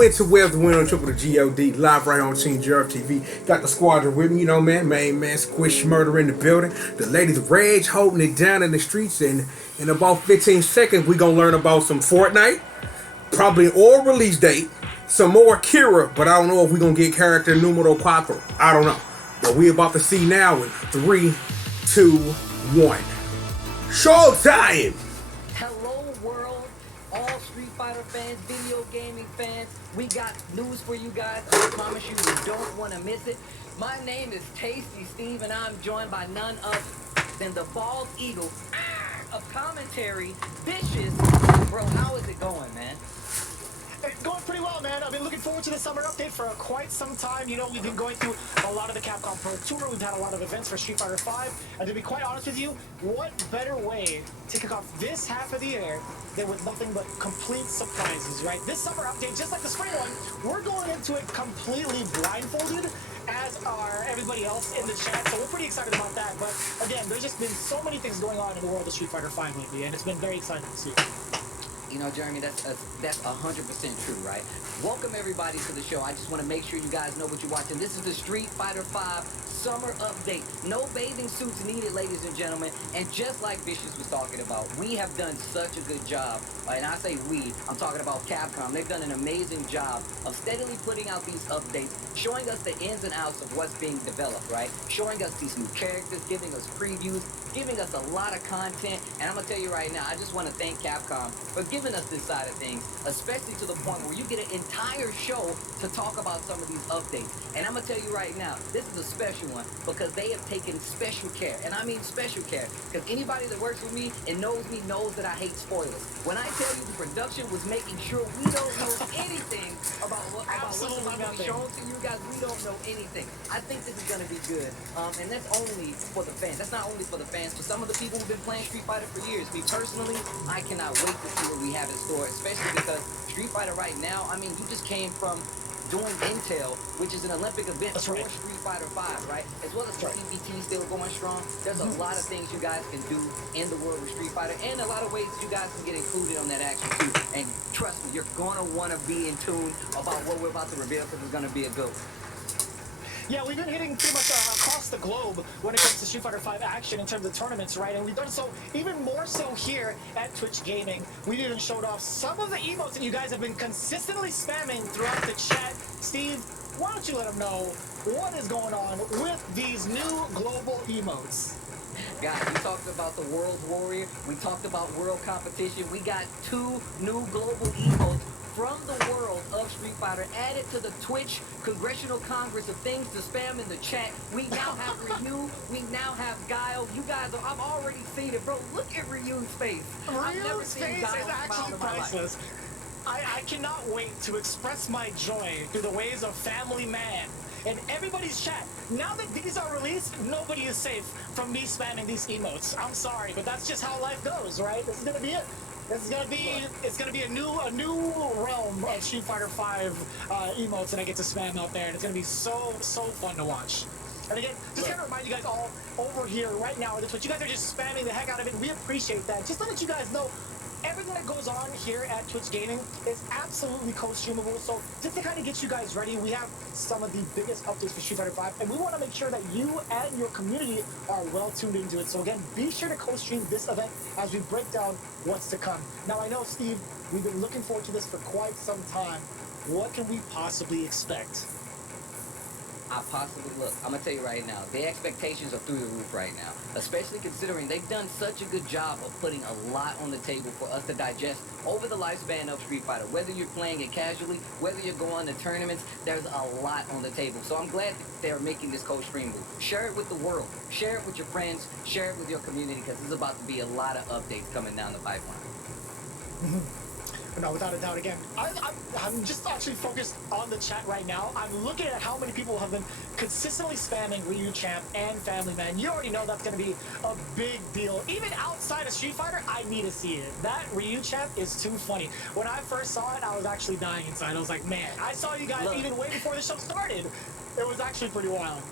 It's a Web the winner on Triple the G.O.D. live right on Team Jerv TV. Got the squadron with me, man, main man, Squish Murder in the building. The ladies Rage holding it down in the streets, and in about 15 seconds, we gonna learn about some Fortnite, probably an Oro release date, some more Akira, but I don't know if we gonna get character numero cuatro. I don't know. But we about to see now in 3, 2, 1. Showtime! Hello world, all Street Fighter fans, video gaming fans, we got news for you guys. I promise you don't want to miss it. My name is Tasty Steve and I'm joined by none other than the bald eagle of commentary, Vicious. Bro, how is it going, man? It's going pretty well, man. I've been looking forward to the summer update for quite some time. You know, we've been going through a lot of the Capcom Pro Tour. We've had a lot of events for Street Fighter V. And to be quite honest with you, what better way to kick off this half of the year than with nothing but complete surprises, right? This summer update, just like the spring one, we're going into it completely blindfolded, as are everybody else in the chat. So we're pretty excited about that. But again, there's just been so many things going on in the world of Street Fighter V lately, and it's been very exciting to see. You know, Jeremy, that's 100% true, right? Welcome everybody to the show. I just want to make sure you guys know what you're watching. This is the Street Fighter V summer update. No bathing suits needed, ladies and gentlemen. And just like Vicious was talking about, we have done such a good job. And I say we, I'm talking about Capcom. They've done an amazing job of steadily putting out these updates, showing us the ins and outs of what's being developed, right? Showing us these new characters, giving us previews, giving us a lot of content. And I'm going to tell you right now, I just want to thank Capcom for giving us this side of things, especially to the point where you get an entire show to talk about some of these updates. And I'm going to tell you right now, this is a special one because they have taken special care. And I mean special care, because anybody that works with me and knows me knows that I hate spoilers. When I tell you the production was making sure we don't know anything about what's going to be shown to you guys, we don't know anything. I think this is going to be good. And that's only for the fans. That's not only for the fans. For some of the people who've been playing Street Fighter for years, me personally, I cannot wait to see what we have in store, especially because Street Fighter right now, I mean, you just came from doing Intel, which is an Olympic event for Street Fighter V, right? As well as the CPT still going strong. There's a lot of things you guys can do in the world of Street Fighter, and a lot of ways you guys can get included on that action too. And trust me, you're gonna want to be in tune about what we're about to reveal, because it's gonna be a good one. Yeah, we've been hitting pretty much across the globe when it comes to Street Fighter V action in terms of tournaments, right? And we've done so even more so here at Twitch Gaming. We even showed off some of the emotes that you guys have been consistently spamming throughout the chat. Steve, why don't you let them know what is going on with these new global emotes? Guys, we talked about the World Warrior. We talked about World Competition. We got 2 new global emotes from the world of Street Fighter added to the Twitch Congressional Congress of things to spam in the chat. We now have Ryu. We now have Guile. You guys, I've already seen it, bro. Look at Ryu's face. I've never seen Guile is actually priceless. I cannot wait to express my joy through the ways of Family Man and everybody's chat. Now that these are released, nobody is safe from me spamming these emotes. I'm sorry, but that's just how life goes, right? This is gonna be it. It's gonna be a new realm of Street Fighter V emotes that I get to spam out there, and it's gonna be so fun to watch. And again, just gotta remind you guys all over here right now, that's what you guys are just spamming the heck out of it. We appreciate that. Just to let you guys know, everything that goes on here at Twitch Gaming is absolutely co-streamable. So just to kind of get you guys ready, we have some of the biggest updates for Street Fighter V, and we want to make sure that you and your community are well tuned into it. So again, be sure to co-stream this event as we break down what's to come. Now I know, Steve, we've been looking forward to this for quite some time. What can we possibly expect? Look, I'm gonna tell you right now, the expectations are through the roof right now, especially considering they've done such a good job of putting a lot on the table for us to digest over the lifespan of Street Fighter. Whether you're playing it casually, whether you're going to tournaments, there's a lot on the table. So I'm glad they're making this co-stream move. Share it with the world, share it with your friends, share it with your community, because there's about to be a lot of updates coming down the pipeline. No, without a doubt. Again, I'm just actually focused on the chat right now. I'm looking at how many people have been consistently spamming Ryu Champ and Family Man. You already know that's going to be a big deal. Even outside of Street Fighter, I need to see it. That Ryu Champ is too funny. When I first saw it, I was actually dying inside. I was like, man, I saw you guys even way before the show started. It was actually pretty wild.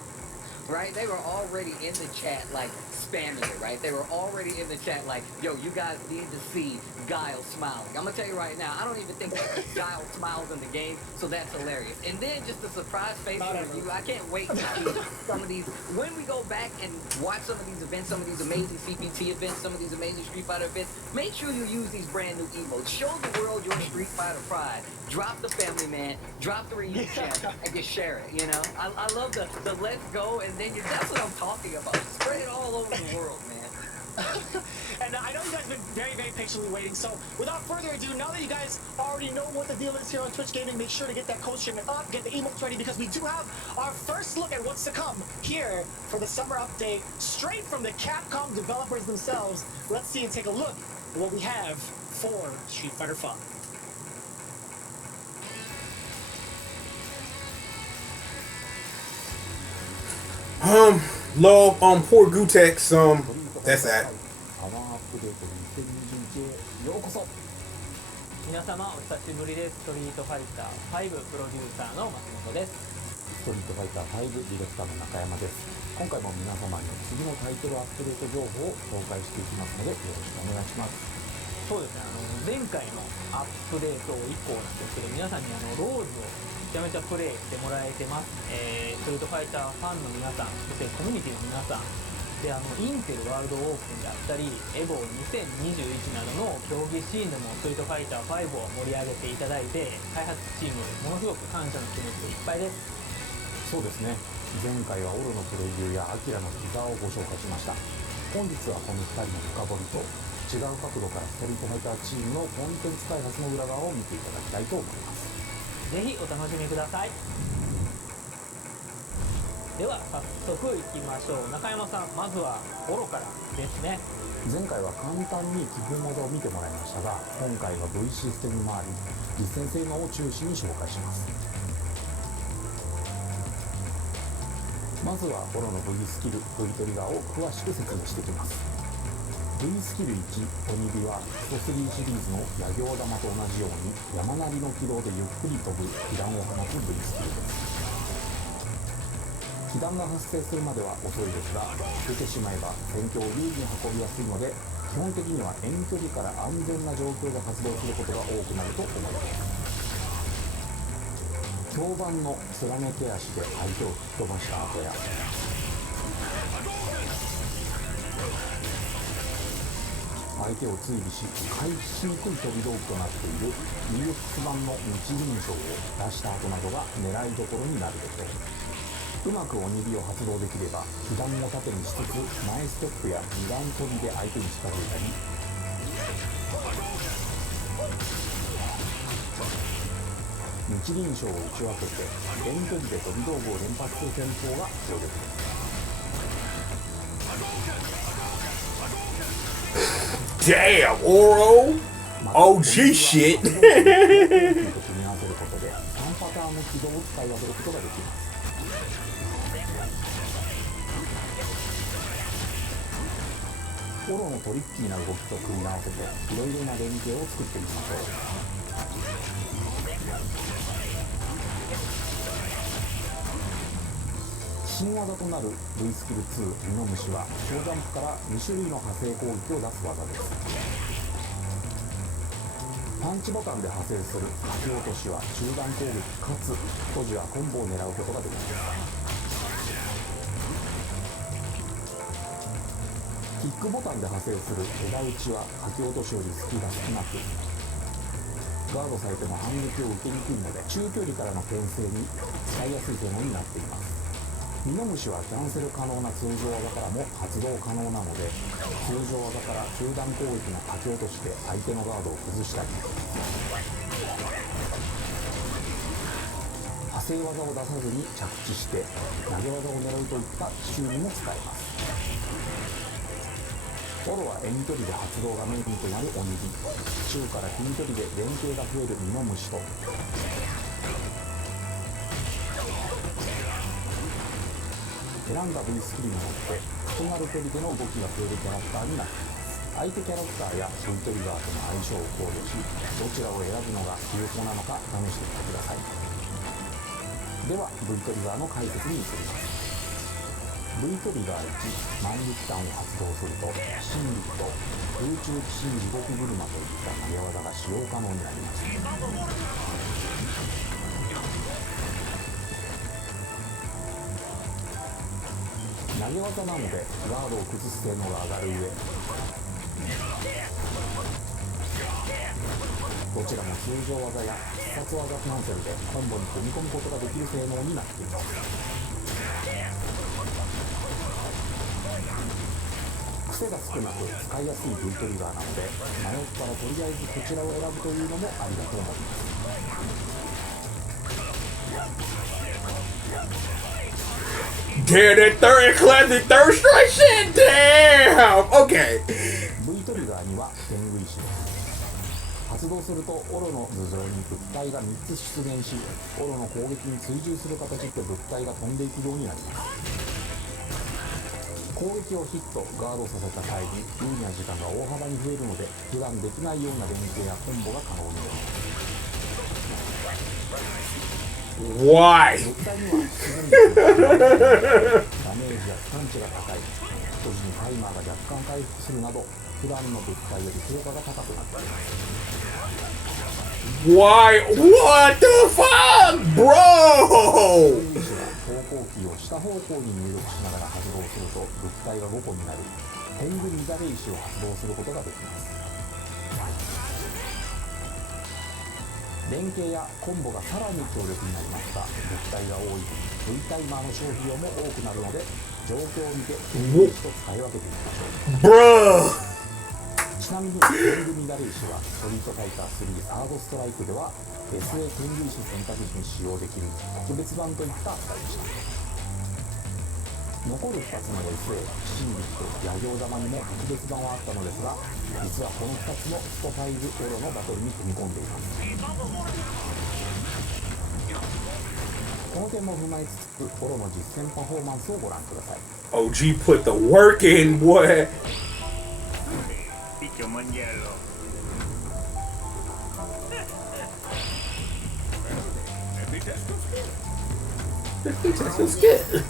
right? They were already in the chat, like, spamming it, right? They were already in the chat, like, yo, you guys need to see Guile smiling. I'm gonna tell you right now, I don't even think Guile smiles in the game, so that's hilarious. And then just a surprise face for you. I can't wait to see some of these. When we go back and watch some of these events, some of these amazing CPT events, some of these amazing Street Fighter events, make sure you use these brand new emotes. Show the world your Street Fighter pride. Drop the family man, drop the reunion chat, and just share it, you know? I love the let's go, and then that's what I'm talking about. Spread it all over the world, man. And I know you guys have been very, very patiently waiting, so without further ado, now that you guys already know what the deal is here on Twitch Gaming, make sure to get that code shipment up, get the emotes ready, because we do have our first look at what's to come here for the summer update, straight from the Capcom developers themselves. Let's see and take a look at what we have for Street Fighter V. Love, poor Gutex, that's that. 皆様お久しぶりです。ストリートファイター5プロデューサーの松本です。ストリートファイター5ディレクターの中山です。今回も皆様に次のタイトルアップデート情報を紹介していきますのでよろしくお願いします。そうですね、前回のアップデート以降なんですけど、皆さんにローズをめちゃめちゃプレイしてもらえてます。ストリートファイターファンの皆さん、そしてコミュニティの皆さんで、インテルワールドオープンであったりエボ2021などの競技シーンでもストリートファイター5を盛り上げていただいて、開発チームものすごく感謝の気持ちでいっぱいです。そうですね、前回はオロのプレビューやアキラのティザーをご紹介しました。本日はこの2人の深掘りと違う角度からストリートファイターチームのコンテンツ開発の裏側を見ていただきたいと思います。ぜひお楽しみください。では早速いきましょう。中山さん、まずはオロからですね。前回は簡単に基本モードを見てもらいましたが、今回は V システム周り、実践性能を中心に紹介します。まずはオロの V スキル、V トリガーを詳しく説明していきます。V スキル1、鬼火はスト3シリーズの野行玉と同じように山なりの軌道でゆっくり飛ぶ被弾を放つ V スキルです。被弾が発生するまでは遅いですが、出てしまえば戦況を有利に運びやすいので、基本的には遠距離から安全な状況で発動することが多くなると思います。評判の連ね手足で相手を吹き飛ばした後や、相手を追尾し回避しにくい飛び道具となっている DX 版の日輪章を出した後などが狙いどころになるでしょう。うまく鬼火を発動できれば被弾を盾にしつつ前ステップや二段飛びで相手に近づいたり、日輪章を打ち分けて遠距離で飛び道具を連発する戦法が強力です。Damn, Oro! OG shit! と組み合わせることで3パターンの軌道を使い分けることができます。オロのトリッキーな動きと組み合わせていろいろな連携を作っていきましょう。新技となる V スキル2ミノムシは小ジャンプから2種類の派生攻撃を出す技です。パンチボタンで派生するかき落としは中段攻撃かつ閉じはコンボを狙うことができます。キックボタンで派生する枝打ちはかき落としより隙が少なく、ガードされても反撃を受けにくいので中距離からの牽制に使いやすい性能になっています。ミノムシはキャンセル可能な通常技からも発動可能なので、通常技から中段攻撃のかき落として相手のガードを崩したり、派生技を出さずに着地して投げ技を狙うといった奇襲にも使えます。オロは遠距離で発動がメインとなる鬼火、中から近距離で連携が増えるミノムシと、選んだ V スキルによって異なる距離での動きが増えるキャラクターになっています。相手キャラクターや V トリガーとの相性を考慮し、どちらを選ぶのが有効なのか試してみてください。では V トリガーの解説に移ります。V トリガー1万力弾を発動すると真力と空中奇襲地獄車といった投げ技が使用可能になります。投げ技なのでガードを崩す性能が上がる上、どちらも通常技や必殺技キャンセルでコンボに組み込むことができる性能になっています。癖が少なく使いやすい V トリガーなので、迷ったらとりあえずこちらを選ぶというのもありだと思います。Damn, that third classic third strike shit. Damn. Okay. V トリガーには天狗石です。発動するとオロの頭上に物体が3つ出現し、オロの攻撃に追従する形で物体が飛んでいくようになります。攻撃をヒット、ガードさせた際に有利な時間が大幅に増えるので、普段できないような連携やコンボが可能になります。Why? 物体には沈んでいるダメージやスタン値が高い、同時にタイマーが若干回復するなど、普段の物体より効果が高くなっています。Why? What the fuck, bro? 天狗石は方向キーを下方向に入力しながら発動すると物体が5個になり、天狗乱れ石を発動することができます。連携やコンボがさらに強力になりますが、物体が多い V タイマーの消費量も多くなるので、状況を見て天狗石と使い分けていきましょう。ちなみに天狗乱れ石はストリートファイター3サードストライクでは SA 天狗石選択時に使用できる特別版といった扱いでした。残る2つの SA、真力と野行玉にも特別版はあったのですが、実はこの2つもスト5オロのバトルに組み込んでいます。この点も踏まえつつ、オロの実戦パフォーマンスをご覧ください。 OG put the work in, boy. That's good.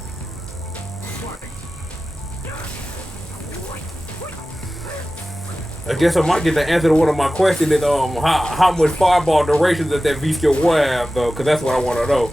I guess I might get the answer to one of my questions is how much fireball duration does that V skill will have though, because that's what I want to know.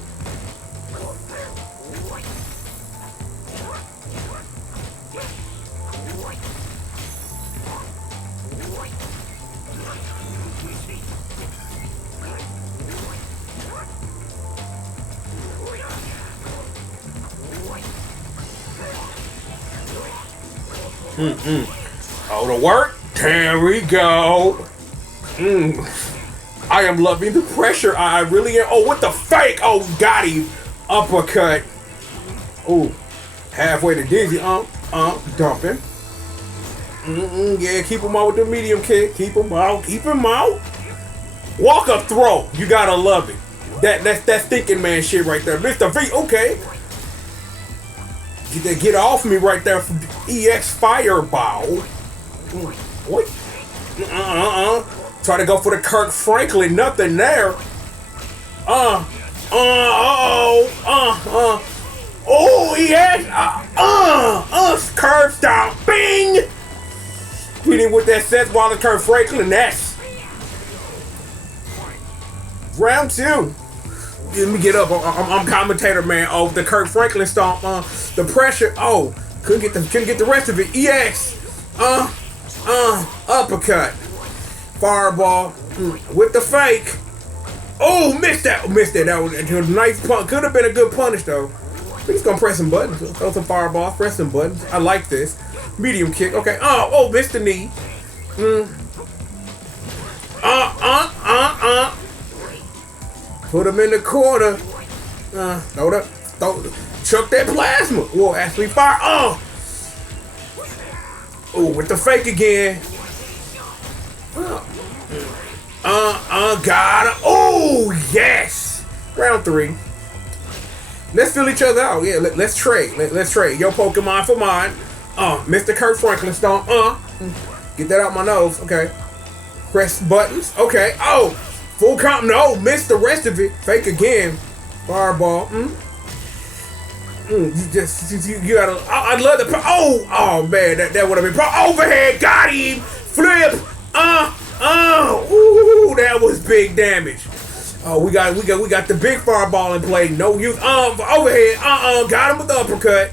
Oh, the work? There we go. I am loving the pressure. I really am. Oh, what the fake? Oh, got him. Uppercut. Oh, halfway to dizzy. Dumping. Yeah, keep him out with the medium kick. Keep him out. Keep him out. Walk up throw. You gotta love it. That's thinking man shit right there. Mr. V, okay. Get off me right there from EX Fireball. Wait. Try to go for the Kirk Franklin. Nothing there. Oh, EX. Curb stop. Bing. Hit him with that Seth Wallace Kirk Franklin. That's round 2. Let me get up. I'm commentator, man. Oh, the Kirk Franklin stomp. The pressure. Oh, couldn't get the rest of it. EX. Uppercut. Fireball. With the fake. Oh, missed that. That was a nice punch. Could have been a good punish though. He's gonna press some buttons. Throw some fireballs. Press some buttons. I like this. Medium kick. Okay. Oh, missed the knee. Put him in the corner. Chuck that plasma. Whoa, actually fire. Oh, with the fake again. Got him. Oh, yes. Round 3. Let's fill each other out. Yeah, let's trade. Let's trade. Your Pokemon for mine. Mr. Kirk Franklin stomp. Get that out my nose. Okay. Press buttons. Okay. Oh, full comp. No, missed the rest of it. Fake again. Fireball. You gotta. I'd love to. Oh man, that would have been overhead. Got him. Flip. Ooh, that was big damage. Oh, we got the big fireball in play. No use. Overhead. Got him with the uppercut.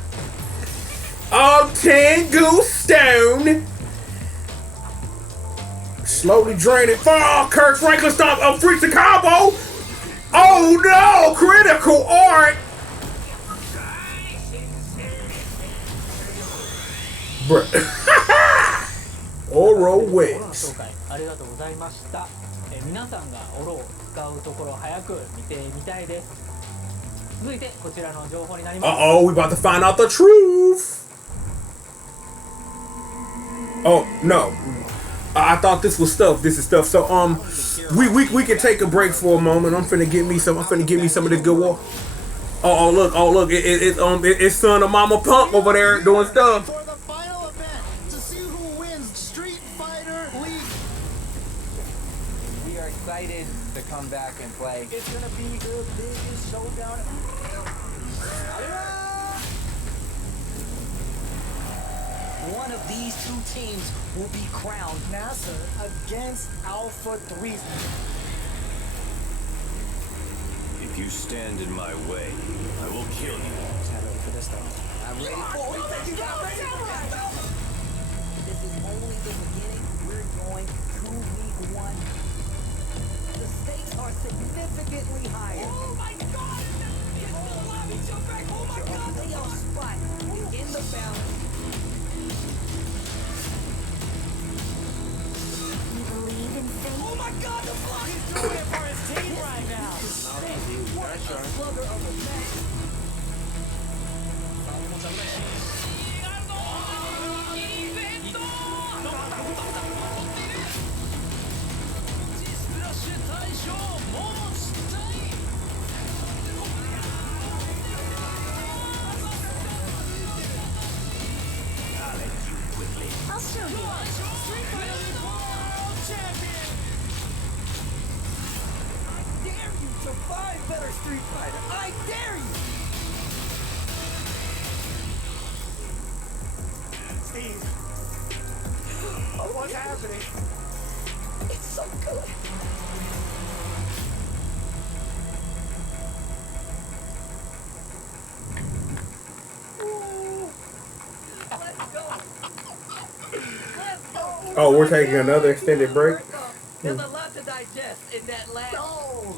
10 goose stone. Slowly draining. Kirk Franklin stomp. Freaks the combo. Oh no, critical art. Oro オロの wins. 紹介ありがとうございました、皆さんがオロを使うところを早く見てみたいです。続いてこちらの情報になります。 Uh-oh, we about to find out the truth. Oh no, I thought this was stuff. This is stuff. So we can take a break for a moment. I'm finna get me some of this good war. Oh look, it's son of Mama Pump over there doing stuff. For the final event to see who wins Street Fighter League. We are excited to come back and play. It's gonna be the biggest showdown. One of these two teams will be crowned. NASA against Alpha 3. If you stand in my way, I will kill you. I'm ready for this though. I'm ready for it. You got ready for this. This is only the beginning. We're going to week 1. The stakes are significantly higher. Oh my God! Oh my God! They are spot in the balance. You believe in fate? Oh my God! The block is Doing it for his team right now. what a slugger of a match. I'll show you. I dare you to find better Street Fighter. I dare you. Steve. What's happening? It's so good. Let's go. Let's go. Oh, we're taking another extended break. There's a lot to digest in that last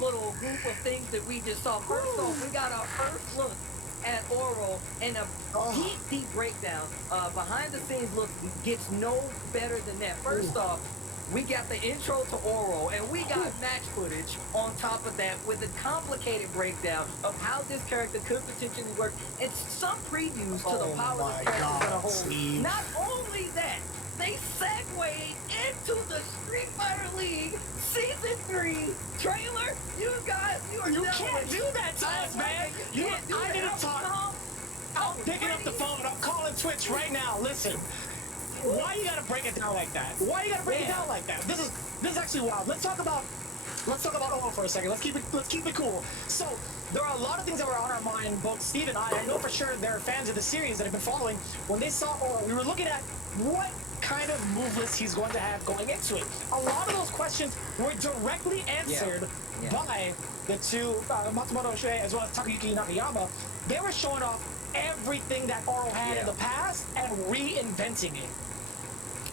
little group of things that we just saw. First off, we got our first look at Oro and a deep breakdown. Behind the scenes look gets no better than that. First off, we got the intro to Oro, and we got match footage on top of that with a complicated breakdown of how this character could potentially work, and some previews to the power of the character as a whole. Steve. Not only that, they segued into the Street Fighter League Season 3 trailer. You guys, You can't do that to us, man. I need to talk. I'm picking up the phone. I'm calling Twitch right now. Listen. Why you gotta break it down like that? Why you gotta break it down like that? This is actually wild. Let's talk about Oro for a second. Let's keep it cool. So there are a lot of things that were on our mind, both Steve and I know for sure there are fans of the series that have been following. When they saw Oro, we were looking at what kind of move list he's going to have going into it. A lot of those questions were directly answered by the two, Matsumoto Shuei as well as Takayuki Nakayama. They were showing off everything that Oro had in the past and reinventing it.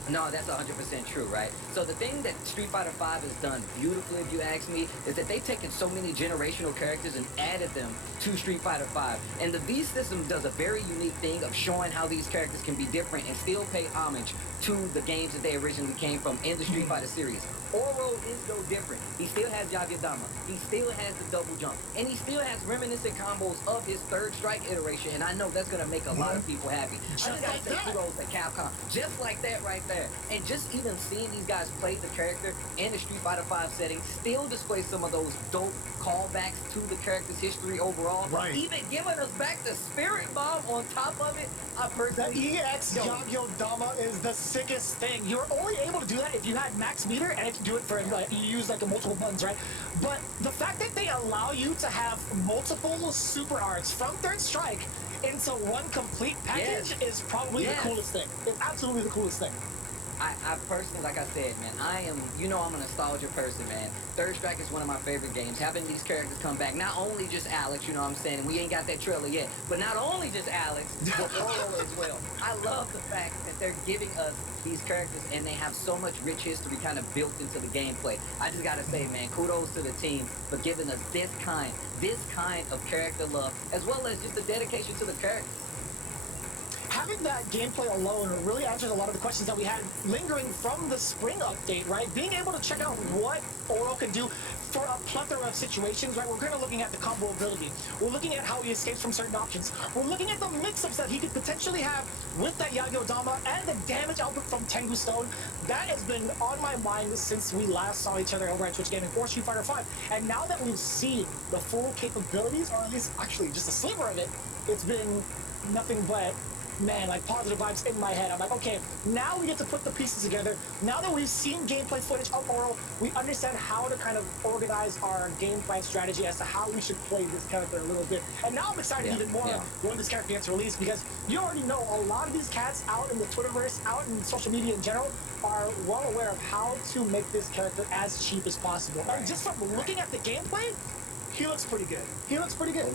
No, that's 100% true, right? So the thing that Street Fighter V has done beautifully, if you ask me, is that they've taken so many generational characters and added them to Street Fighter V. And the V system does a very unique thing of showing how these characters can be different and still pay homage to the games that they originally came from in the Street Fighter series. Oro is no different. He still has Yagadama. He still has the double jump. And he still has reminiscent combos of his third strike iteration. And I know that's going to make a lot of people happy. I just got to say kudos to Capcom. Just like that right there. And just even seeing these guys play the character in the Street Fighter V setting still displays some of those dope callbacks to the character's history overall. Right. Even giving us back the Spirit Bomb on top of it. I The personally... EX Yagyodama is the sickest thing. You're only able to do that if you had max meter and if to do it for you use like a multiple buttons, right? But the fact that they allow you to have multiple super arts from Third Strike into one complete package is probably the coolest thing. It's absolutely the coolest thing. I personally, like I said, man, I'm a nostalgia person, man. Third Strike is one of my favorite games. Having these characters come back, not only just Alex, you know what I'm saying, we ain't got that trailer yet, but not only just Alex, but Oro as well. I love the fact that they're giving us these characters and they have so much rich history kind of built into the gameplay. I just gotta say, man, kudos to the team for giving us this kind of character love, as well as just the dedication to the characters. Having that gameplay alone really answers a lot of the questions that we had lingering from the spring update, right? Being able to check out what Oro can do for a plethora of situations, right? We're kind of looking at the combo ability. We're looking at how he escapes from certain options. We're looking at the mix-ups that he could potentially have with that Yagyo-dama and the damage output from Tengu Stone. That has been on my mind since we last saw each other over at Twitch Gaming for Street Fighter V. And now that we've seen the full capabilities, or at least actually just a sliver of it, it's been nothing but like positive vibes in my head. I'm like, okay, now we get to put the pieces together. Now that we've seen gameplay footage of Oro, we understand how to kind of organize our gameplay strategy as to how we should play this character a little bit. And now I'm excited even more when this character gets released, because you already know a lot of these cats out in the Twitterverse, out in social media in general, are well aware of how to make this character as cheap as possible. And just from looking at the gameplay, he looks pretty good. He looks pretty good.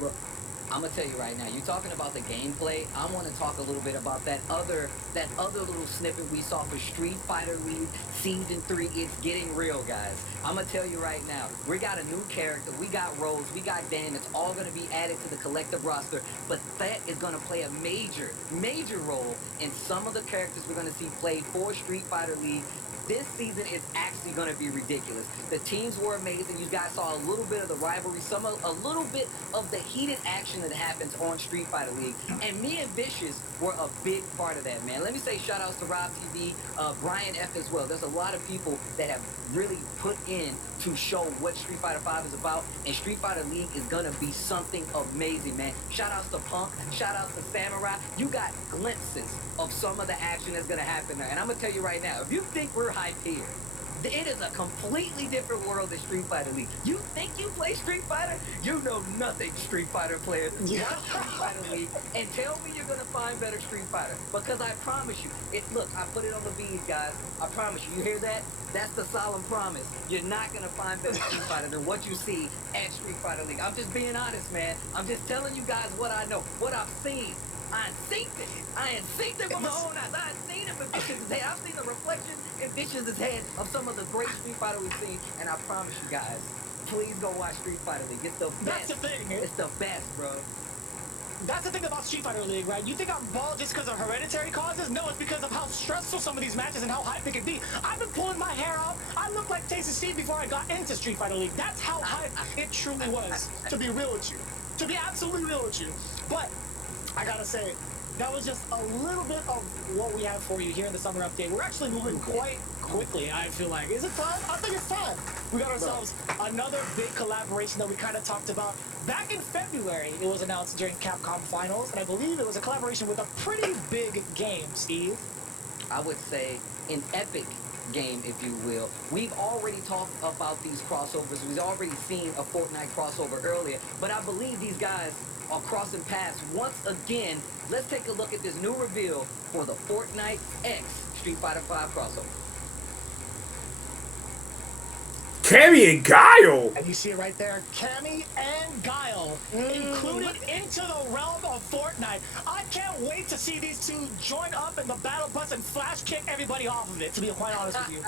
I'm gonna tell you right now, you're talking about the gameplay. I want to talk a little bit about that other little snippet we saw for Street Fighter League Season 3. It's getting real, guys. I'm gonna tell you right now, we got a new character, we got roles, we got Dan. It's all gonna be added to the collective roster, but that is gonna play a major role in some of the characters we're gonna see play for Street Fighter League. This season is actually going to be ridiculous. The teams were amazing. You guys saw a little bit of the rivalry, a little bit of the heated action that happens on Street Fighter League. And me and Vicious were a big part of that, man. Let me say shout outs to Rob TV, Brian F as well. There's a lot of people that have really put in to show what Street Fighter V is about. And Street Fighter League is going to be something amazing, man. Shout outs to Punk. Shout outs to Samurai. You got glimpses of some of the action that's going to happen there. And I'm going to tell you right now, if you think we're hype here, it is a completely different world than Street Fighter League. You think you play Street Fighter? You know nothing, Street Fighter players. Watch Street Fighter League and tell me you're gonna find better Street Fighter. Because I promise you, look, I put it on the beads, guys. I promise you. You hear that? That's the solemn promise. You're not gonna find better Street Fighter than what you see at Street Fighter League. I'm just being honest, man. I'm just telling you guys what I know, what I've seen. I ain't seen it with my own eyes. I ain't seen it with Vicious' head. I've seen the reflection in Vicious' head of some of the great Street Fighter we've seen. And I promise you guys, please go watch Street Fighter League. It's the best. That's the thing. It's the best, bro. That's the thing about Street Fighter League, right? You think I'm bald just because of hereditary causes? No, it's because of how stressful some of these matches and how hype it can be. I've been pulling my hair out. I looked like Tasty Steve before I got into Street Fighter League. That's how hype it truly was, to be real with you. To be absolutely real with you. But I gotta say, that was just a little bit of what we have for you here in the summer update. We're actually moving quite quickly, I feel like. Is it time? I think it's time. We got ourselves another big collaboration that we kind of talked about. Back in February, it was announced during Capcom Finals, and I believe it was a collaboration with a pretty big game, Steve. I would say an epic game, if you will. We've already talked about these crossovers. We've already seen a Fortnite crossover earlier, but I believe these guys are crossing paths once again. Let's take a look at this new reveal for the Fortnite X Street Fighter V crossover. Cammy and Guile. And you see it right there, Cammy and Guile included into the realm of Fortnite. I can't wait to see these two join up in the battle bus and flash kick everybody off of it, to be quite honest with you.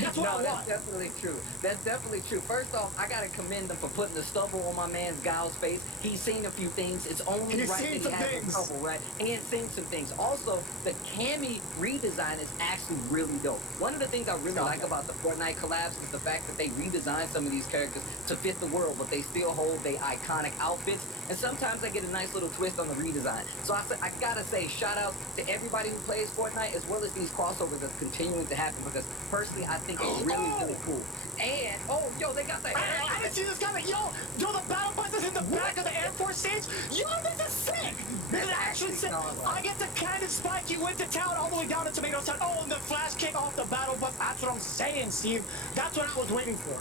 That's what I want. That's definitely true. That's definitely true. First off, I gotta commend them for putting the stubble on my man's Guile's face. He's seen a few things. It's only right that he has a couple, right? And he's seen some things. Also, the Cammy redesign is actually really dope. One of the things I really like about the Fortnite collabs is the fact that they redesigned some of these characters to fit the world, but they still hold their iconic outfits. And sometimes they get a nice little twist on the redesign. So I gotta say, shout out to everybody who plays Fortnite, as well as these crossovers that's continuing to happen, because personally, I I think is really, really cool. And, yo, they got the I didn't see this coming. Yo, the battle bus is in the back of the Air Force stage. Yo, this is sick. This is actually sick. I get to kind of spike you into town all the way down to Tomato Town. Oh, and the flash kick off the battle bus. That's what I'm saying, Steve. That's what I was waiting for.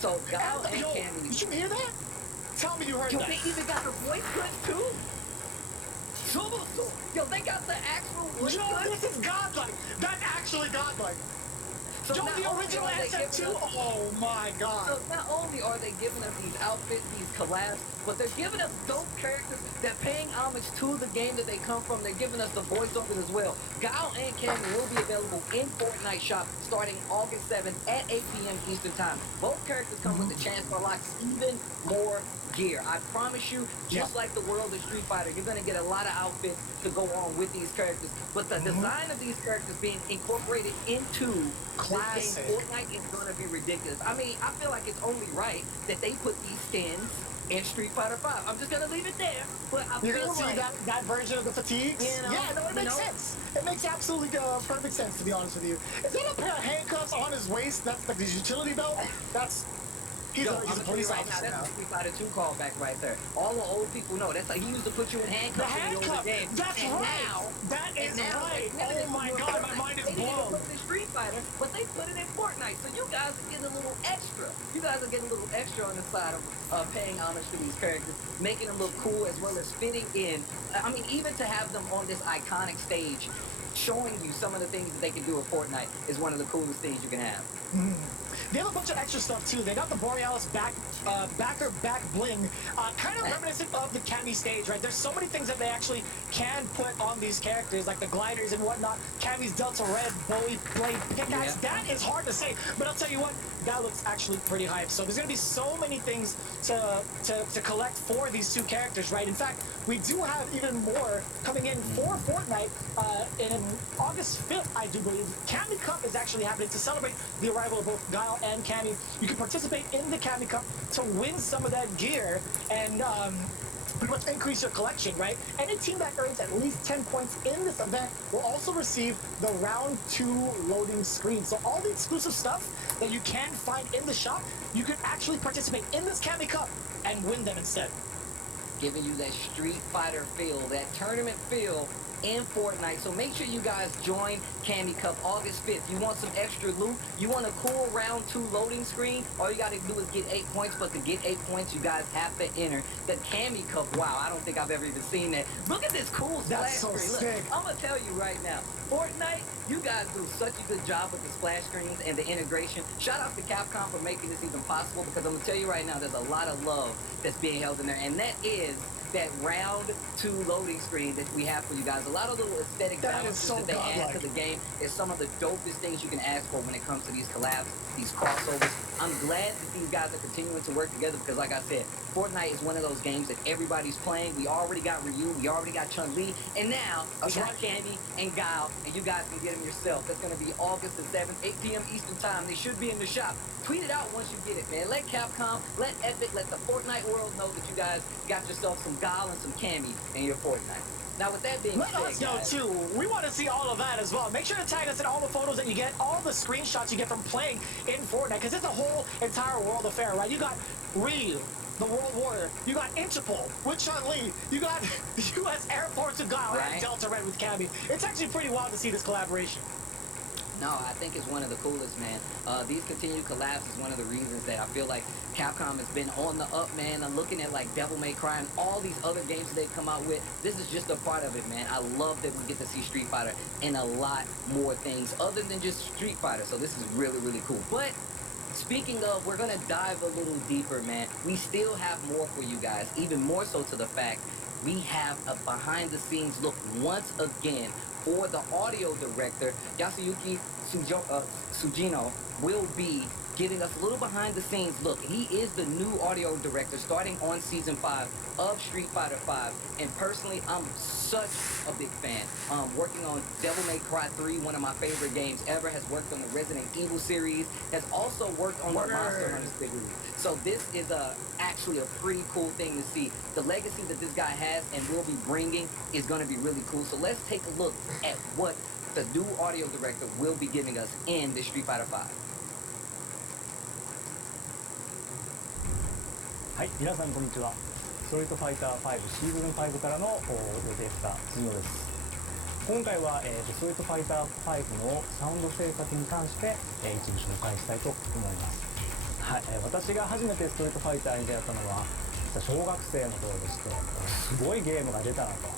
So, Guile and yo, Cammy. did you hear that? Tell me you heard that. They even got the voice cuts, too. Yo, they got the actual voice cuts. Yo, this is godlike. That's actually godlike. So Yo, the original answer too. Oh my god. So not only are they giving us these outfits, these collabs, but they're giving us dope characters that paying homage to the game that they come from. They're giving us the voiceovers as well. Guile and Cammy will be available in Fortnite shop starting August 7th at 8 p.m. Eastern time. Both characters come with the chance to unlock even more gear. I promise you, just like the world of Street Fighter, you're going to get a lot of outfits to go on with these characters. But the design of these characters being incorporated into this game, Fortnite, is going to be ridiculous. I mean, I feel like it's only right that they put these skins in Street Fighter 5. I'm just going to leave it there. But you're going to see that version of the fatigues? You know, yeah, no, it makes sense. It makes absolutely perfect sense, to be honest with you. Is that a pair of handcuffs on his waist? That's like his utility belt? He's a police officer now. That's a Street Fighter 2 callback right there. All the old people know. That's like he used to put you in handcuffs in the older game. That's and right. Now, that is right. Oh my god, my mind is blown. They didn't put it in Street Fighter, but they put it in Fortnite. So you guys are getting a little extra. You guys are getting a little extra on the side of paying homage to these characters, making them look cool as well as fitting in. I mean, even to have them on this iconic stage, showing you some of the things that they can do with Fortnite is one of the coolest things you can have. They have a bunch of extra stuff too. They got the Borealis back bling, kind of reminiscent of the Cammy stage, right? There's so many things that they actually can put on these characters, like the gliders and whatnot. Cammy's Delta Red, Bowie Blade pickaxe. Yeah. That is hard to say, but I'll tell you what, that looks actually pretty hype. So there's gonna be so many things to collect for these two characters, right? In fact, we do have even more coming in for Fortnite in August 5th, I do believe. Cammy Cup is actually happening to celebrate the arrival of both Guile and Cammy. You can participate in the Cammy Cup to win some of that gear and pretty much increase your collection, right? Any team that earns at least 10 points in this event will also receive the round 2 loading screen. So all the exclusive stuff that you can find in the shop, you can actually participate in this Cammy Cup and win them instead. Giving you that Street Fighter feel, that tournament feel in Fortnite. So make sure you guys join Cammy Cup August 5th. You want some extra loot? You want a cool round 2 loading screen? All you got to do is get 8 points, but to get 8 points, you guys have to enter the Cammy Cup. Wow, I don't think I've ever even seen that. Look at this cool splash screen. Sick. Look, I'm going to tell you right now, Fortnite, you guys do such a good job with the splash screens and the integration. Shout out to Capcom for making this even possible, because I'm going to tell you right now, there's a lot of love that's being held in there, and that is that round 2 loading screen that we have for you guys. A lot of little aesthetic balances that they add to the game is some of the dopest things you can ask for when it comes to these collabs, these crossovers. I'm glad that these guys are continuing to work together because, like I said, Fortnite is one of those games that everybody's playing. We already got Ryu, we already got Chun-Li, and now we got Cammy and Guile, and you guys can get them yourself. That's going to be August the 7th, 8 p.m. Eastern Time. They should be in the shop. Tweet it out once you get it, man. Let Capcom, let Epic, let the Fortnite world know that you guys got yourself some Guile and some Cammy in your Fortnite. Now, with that being said, let us know too. We want to see all of that as well. Make sure to tag us in all the photos that you get, all the screenshots you get from playing in Fortnite, because it's a whole entire world affair, right? You got Ryu, the World Warrior. You got Interpol with Chun-Li. You got the U.S. Air Force with Guile and Delta Red with Cammy. It's actually pretty wild to see this collaboration. No, I think it's one of the coolest, man. These continued collabs is one of the reasons that I feel like Capcom has been on the up, man. I'm looking at like Devil May Cry and all these other games that they come out with. This is just a part of it, man. I love that we get to see Street Fighter and a lot more things other than just Street Fighter. So this is really, really cool. But speaking of, we're going to dive a little deeper, man. We still have more for you guys, even more so to the fact we have a behind-the-scenes look once again for the audio director. Yasuyuki Tsujino will be giving us a little behind-the-scenes look. He is the new audio director starting on Season 5 of Street Fighter 5. And personally, I'm such a big fan. Working on Devil May Cry 3, one of my favorite games ever, has worked on the Resident Evil series, has also worked on the Monster Hunter series. So this is actually a pretty cool thing to see. The legacy that this guy has and will be bringing is going to be really cool. So let's take a look at what the new audio director will be giving us in the Street Fighter V. はい、皆さんこんにちは。ストリートファイター5シーズン5からの予定したTsujinoです。今回は、ストリートファイター5のサウンド制作に関して、一部紹介したいと思います。はい、私が初めてストリートファイターに出会ったのは小学生の頃でして、すごいゲームが出たなと、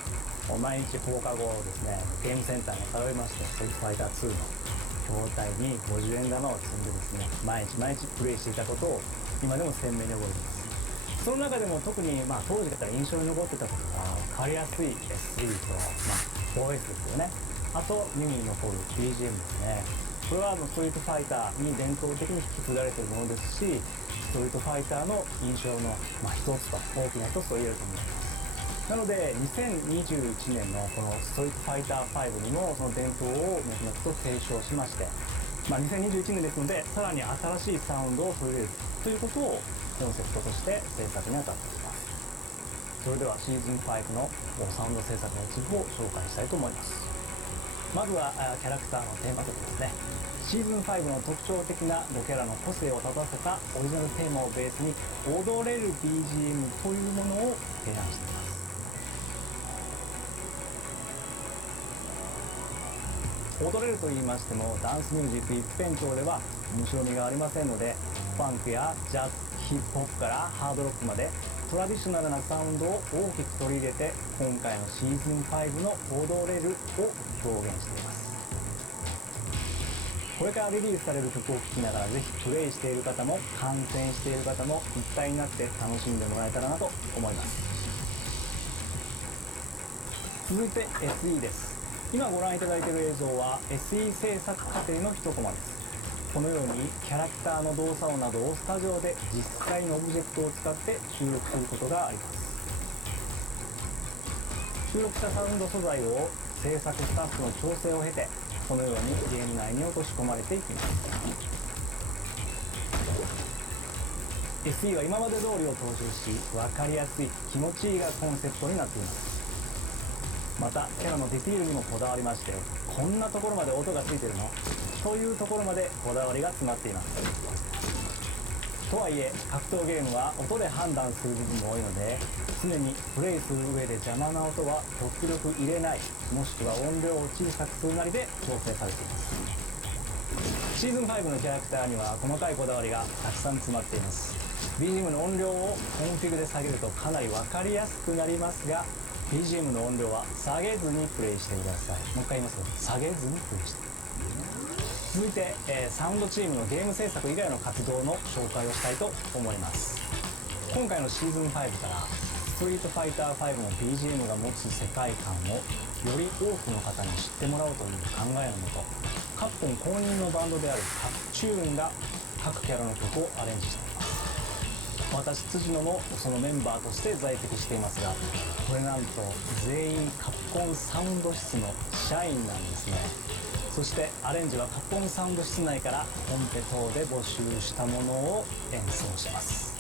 毎日放課後ですね、ゲームセンターに通いまして、ストリートファイター2の筐体に50円玉を積んでですね、毎日プレイしていたことを今でも鮮明に覚えています。その中でも特に、当時から印象に残ってたことが分かりやすい SE と、ボイスですよね。あと耳に残る BGM ですね。これはストリートファイターに伝統的に引き継がれているものですし、ストリートファイターの印象の、一つと大きな一つと言えると思います。なので2021年のこのストリートファイター5にもその伝統を脈々と継承しまして、2021年ですのでさらに新しいサウンドを取り入れるということをコンセプトとして制作に当たっています。それではシーズン5のサウンド制作の一部を紹介したいと思います。まずはキャラクターのテーマ曲ですね。シーズン5の特徴的な5キャラの個性を立たせたオリジナルテーマをベースに踊れる BGM というものを提案しています。踊れると言いましてもダンスミュージック一辺倒では面白みがありませんので、ファンクやジャズ、ヒップホップからハードロックまでトラディショナルなサウンドを大きく取り入れて、今回のシーズン5の踊れるを表現しています。これからリリースされる曲を聴きながらぜひプレイしている方も観戦している方も一体になって楽しんでもらえたらなと思います。続いて SE です。今ご覧いただいている映像は SE 制作過程の一コマです。このようにキャラクターの動作音などをスタジオで実際のオブジェクトを使って収録することがあります。収録したサウンド素材を制作スタッフの調整を経て、このようにゲーム内に落とし込まれていきます。 SE は今まで通りを踏襲し、分かりやすい気持ちいいがコンセプトになっています。またキャラのディティールにもこだわりまして、こんなところまで音がついてるのというところまでこだわりが詰まっています。とはいえ格闘ゲームは音で判断する部分も多いので、常にプレイする上で邪魔な音は極力入れない、もしくは音量を小さくするなりで調整されています。シーズン5のキャラクターには細かいこだわりがたくさん詰まっています。 BGM の音量をコンフィグで下げるとかなり分かりやすくなりますが、 BGM の音量は下げずにプレイしてください。もう一回言いますけど、下げずにプレイしてください。続いて、サウンドチームのゲーム制作以外の活動の紹介をしたいと思います。今回のシーズン5からストリートファイター5の BGM が持つ世界観をより多くの方に知ってもらおうという考えのもと、カプコン公認のバンドであるカプチューンが各キャラの曲をアレンジしています。私Tsujinoもそのメンバーとして在籍していますが、これなんと全員カプコンサウンド室の社員なんですね。そしてアレンジはカプコンサウンド室内からコンペ等で募集したものを演奏します。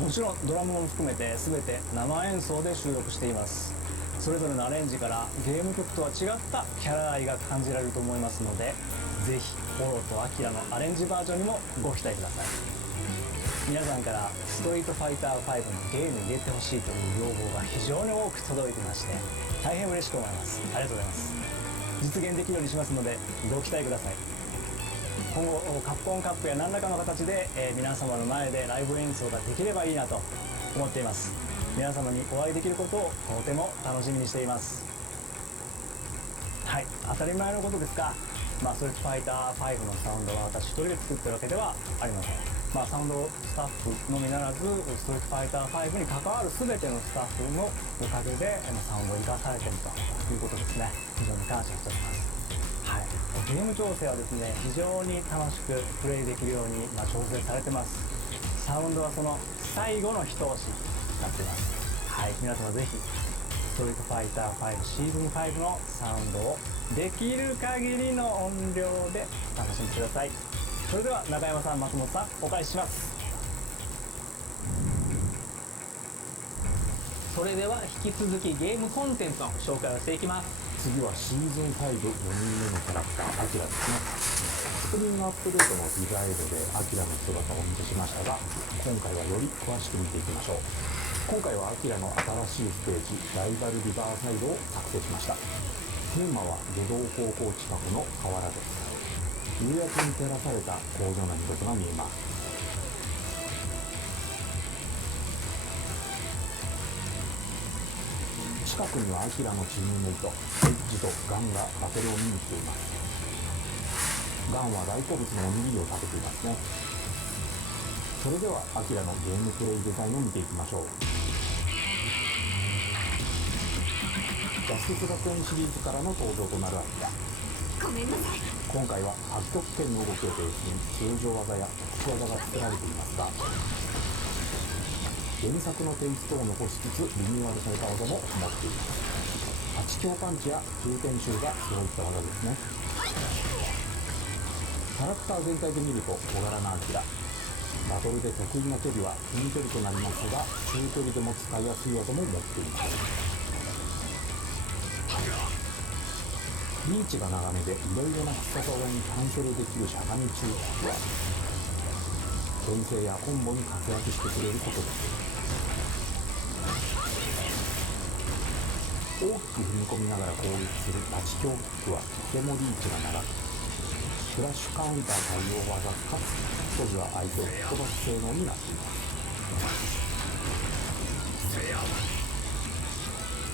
もちろんドラムも含めて全て生演奏で収録しています。それぞれのアレンジからゲーム曲とは違ったキャラ愛が感じられると思いますので、ぜひオロとアキラのアレンジバージョンにもご期待ください。皆さんからストリートファイター5にゲームに入れてほしいという要望が非常に多く届いてまして、大変嬉しく思います。ありがとうございます。実現できるようにしますのでご期待ください。今後カプコンカップや何らかの形で、皆様の前でライブ演奏ができればいいなと思っています。皆様にお会いできることをとても楽しみにしています。はい、当たり前のことですが、ストリートファイター5のサウンドは私一人で作ってるわけではありません。サウンドスタッフのみならずストリートファイター5に関わる全てのスタッフのおかげでサウンドを生かされているということですね。非常に感謝しております。はい、ゲーム調整はですね、非常に楽しくプレイできるように、調整されてます。サウンドはその最後の一押しになっています。はい、皆様ぜひストリートファイター5シーズン5のサウンドをできる限りの音量で楽しんでください。それでは中山さん、松本さん、お返しします。それでは引き続きゲームコンテンツの紹介をしていきます。次はシーズン5、4人目のキャラクター、アキラですね。スプリングアップデートのギガエルでアキラの姿をお見せしましたが、今回はより詳しく見ていきましょう。今回はアキラの新しいステージ、ライバルリバーサイドを作成しました。テーマは下道高校近くの河原です。夕焼けに照らされた工場の見事が見えます。近くにはアキラのチームメイトエッジとガンがバトルを見に来ています。ガンは大好物のおにぎりを食べていますね。それではアキラのゲームプレイデザインを見ていきましょう。ジャスティス学園シリーズからの登場となるアキラ。ごめんなさい。今回は北極圏の動きをベースに通常技や特殊技が作られていますが、原作のテイストを残しつつリニューアルされた技も持っています。8強パンチや急転集がそういった技ですね。キャラクター全体で見ると小柄なアキラ。バトルで得意な距離は近距離となりますが、中距離でも使いやすい技も持っています。リーチが長めでいろいろな必殺技にキャンセルできるしゃがみ中キは牽制やコンボに活躍してくれることです。大きく踏み込みながら攻撃する立ち強キックはとてもリーチが長く、フラッシュカウンター対応技かつ当時は相手を吹っ飛ばす性能になっています。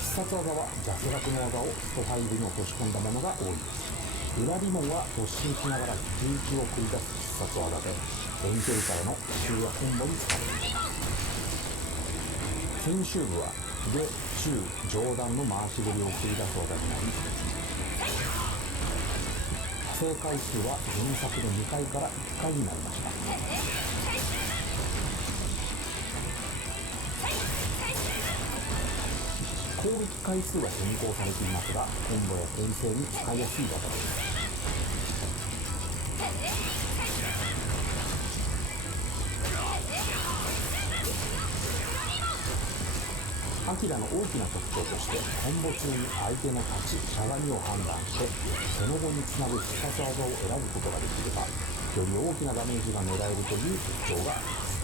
必殺技は弱弱の技をスト5に落とし込んだものが多いです。裏リモンは突進しながら空中を繰り出す必殺技で遠距離からの奇襲やコンボに使っています。先週部はで中上段の回し蹴りを繰り出す技になり、派生回数は原作の2回から1回になりました。攻撃回数は変更されていますが、コンボや牽制に使いやすい技です。アキラの大きな特徴として、コンボ中に相手の立ち、しゃがみを判断してその後につなぐ必殺技を選ぶことができれば、より大きなダメージが狙えるという特徴があります。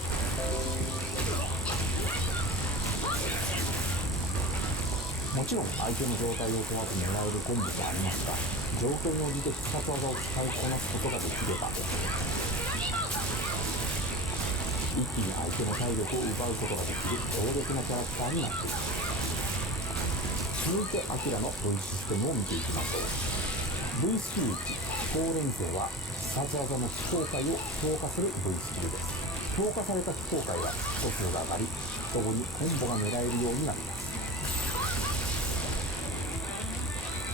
もちろん相手の状態を問わず狙えるコンボもありますが、状況に応じて必殺技を使いこなすことができれば一気に相手の体力を奪うことができる強力なキャラクターになっています。続いてアキラの V システムを見ていきましょう。 V スキル1、高連星は必殺技の機構解を強化する V スキルです。強化された機構解はヒット数が上がり、そこにコンボが狙えるようになります。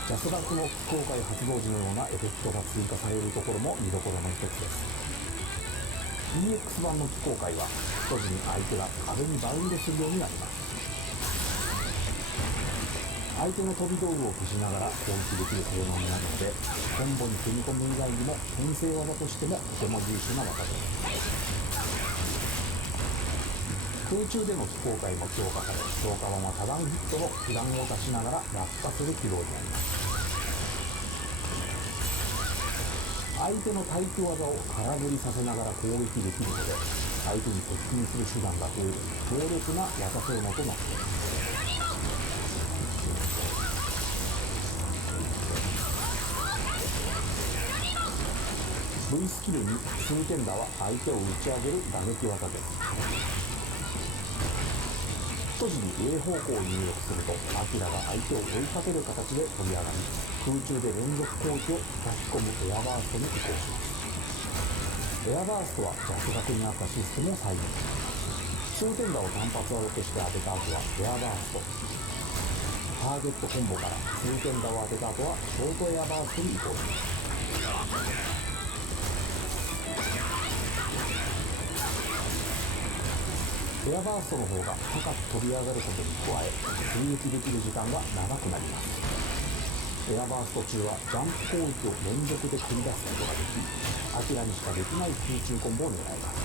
ジャスダックの機構解発動時のようなエフェクトが追加されるところも見どころの一つです。EX 版の機構解はヒット時に相手が壁にバウンドするようになります。相手の飛び道具を消しながら攻撃できる性能になるので、コンボに組み込む以外にも牽制技としてもとても優秀な技です。空中での機構解も強化され、強化版は多段ヒットの被弾を出しながら落下する軌道になります。相手の耐久技を空振りさせながら攻撃できるので、相手に接近する手段が増える強力な技性能となっています。V スキルに数点打は相手を打ち上げる打撃技です。ヒット時に A 方向を入力すると、アキラが相手を追いかける形で飛び上がり、空中で連続攻撃を叩き込むエアバーストに移行します。エアバーストは弱角にあったシステムを再現。数点打を単発技として当てた後はエアバースト、ターゲットコンボから数点打を当てた後はショートエアバーストに移行します。エアバーストの方が高く飛び上がることに加え、追撃できる時間が長くなります。エアバースト中はジャンプ攻撃を連続で繰り出すことができ、アキラにしかできない空中コンボを狙います。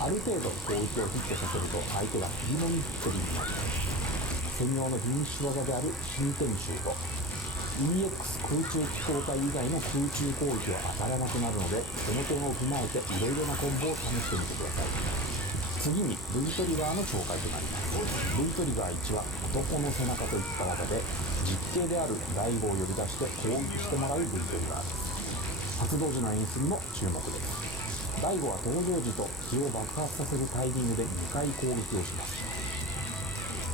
ある程度攻撃をヒットさせると相手が振りもみ振ってるになります。専用のフィニッシュ技である新天集と EX 空中機構体以外の空中攻撃は当たらなくなるので、その点を踏まえていろいろなコンボを試してみてください。次に V トリガーの紹介となります。 V トリガー1は男の背中といった技で、実型である大悟を呼び出して攻撃してもらう V トリガーです。発動時の演出にも注目です。大悟は登場時と気を爆発させるタイミングで2回攻撃をします。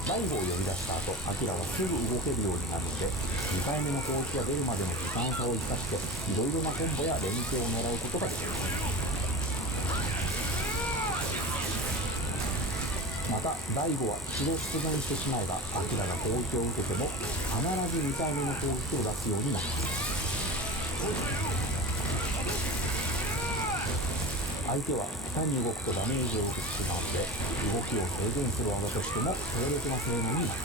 大悟を呼び出した後、アキラはすぐ動けるようになるので、2回目の攻撃が出るまでの時間差を生かしていろいろなコンボや連携を狙うことができます。また大悟は一度出現してしまえば、アキラが攻撃を受けても必ず2回目の攻撃を出すようになります。相手は下手に動くとダメージを受けてしまうので、動きを制限する技としても強烈な性能になります。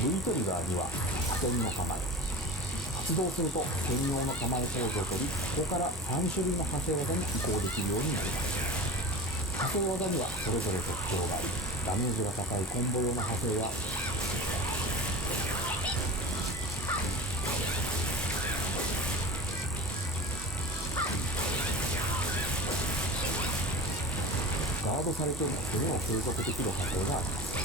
V トリガーには破天の構え、発動すると専用の構えポーズを取り、ここから3種類の派生技に移行できるようになります。派生技にはそれぞれ特徴があり、ダメージが高いコンボ用の派生やガードされてもそれを継続できる派生があります。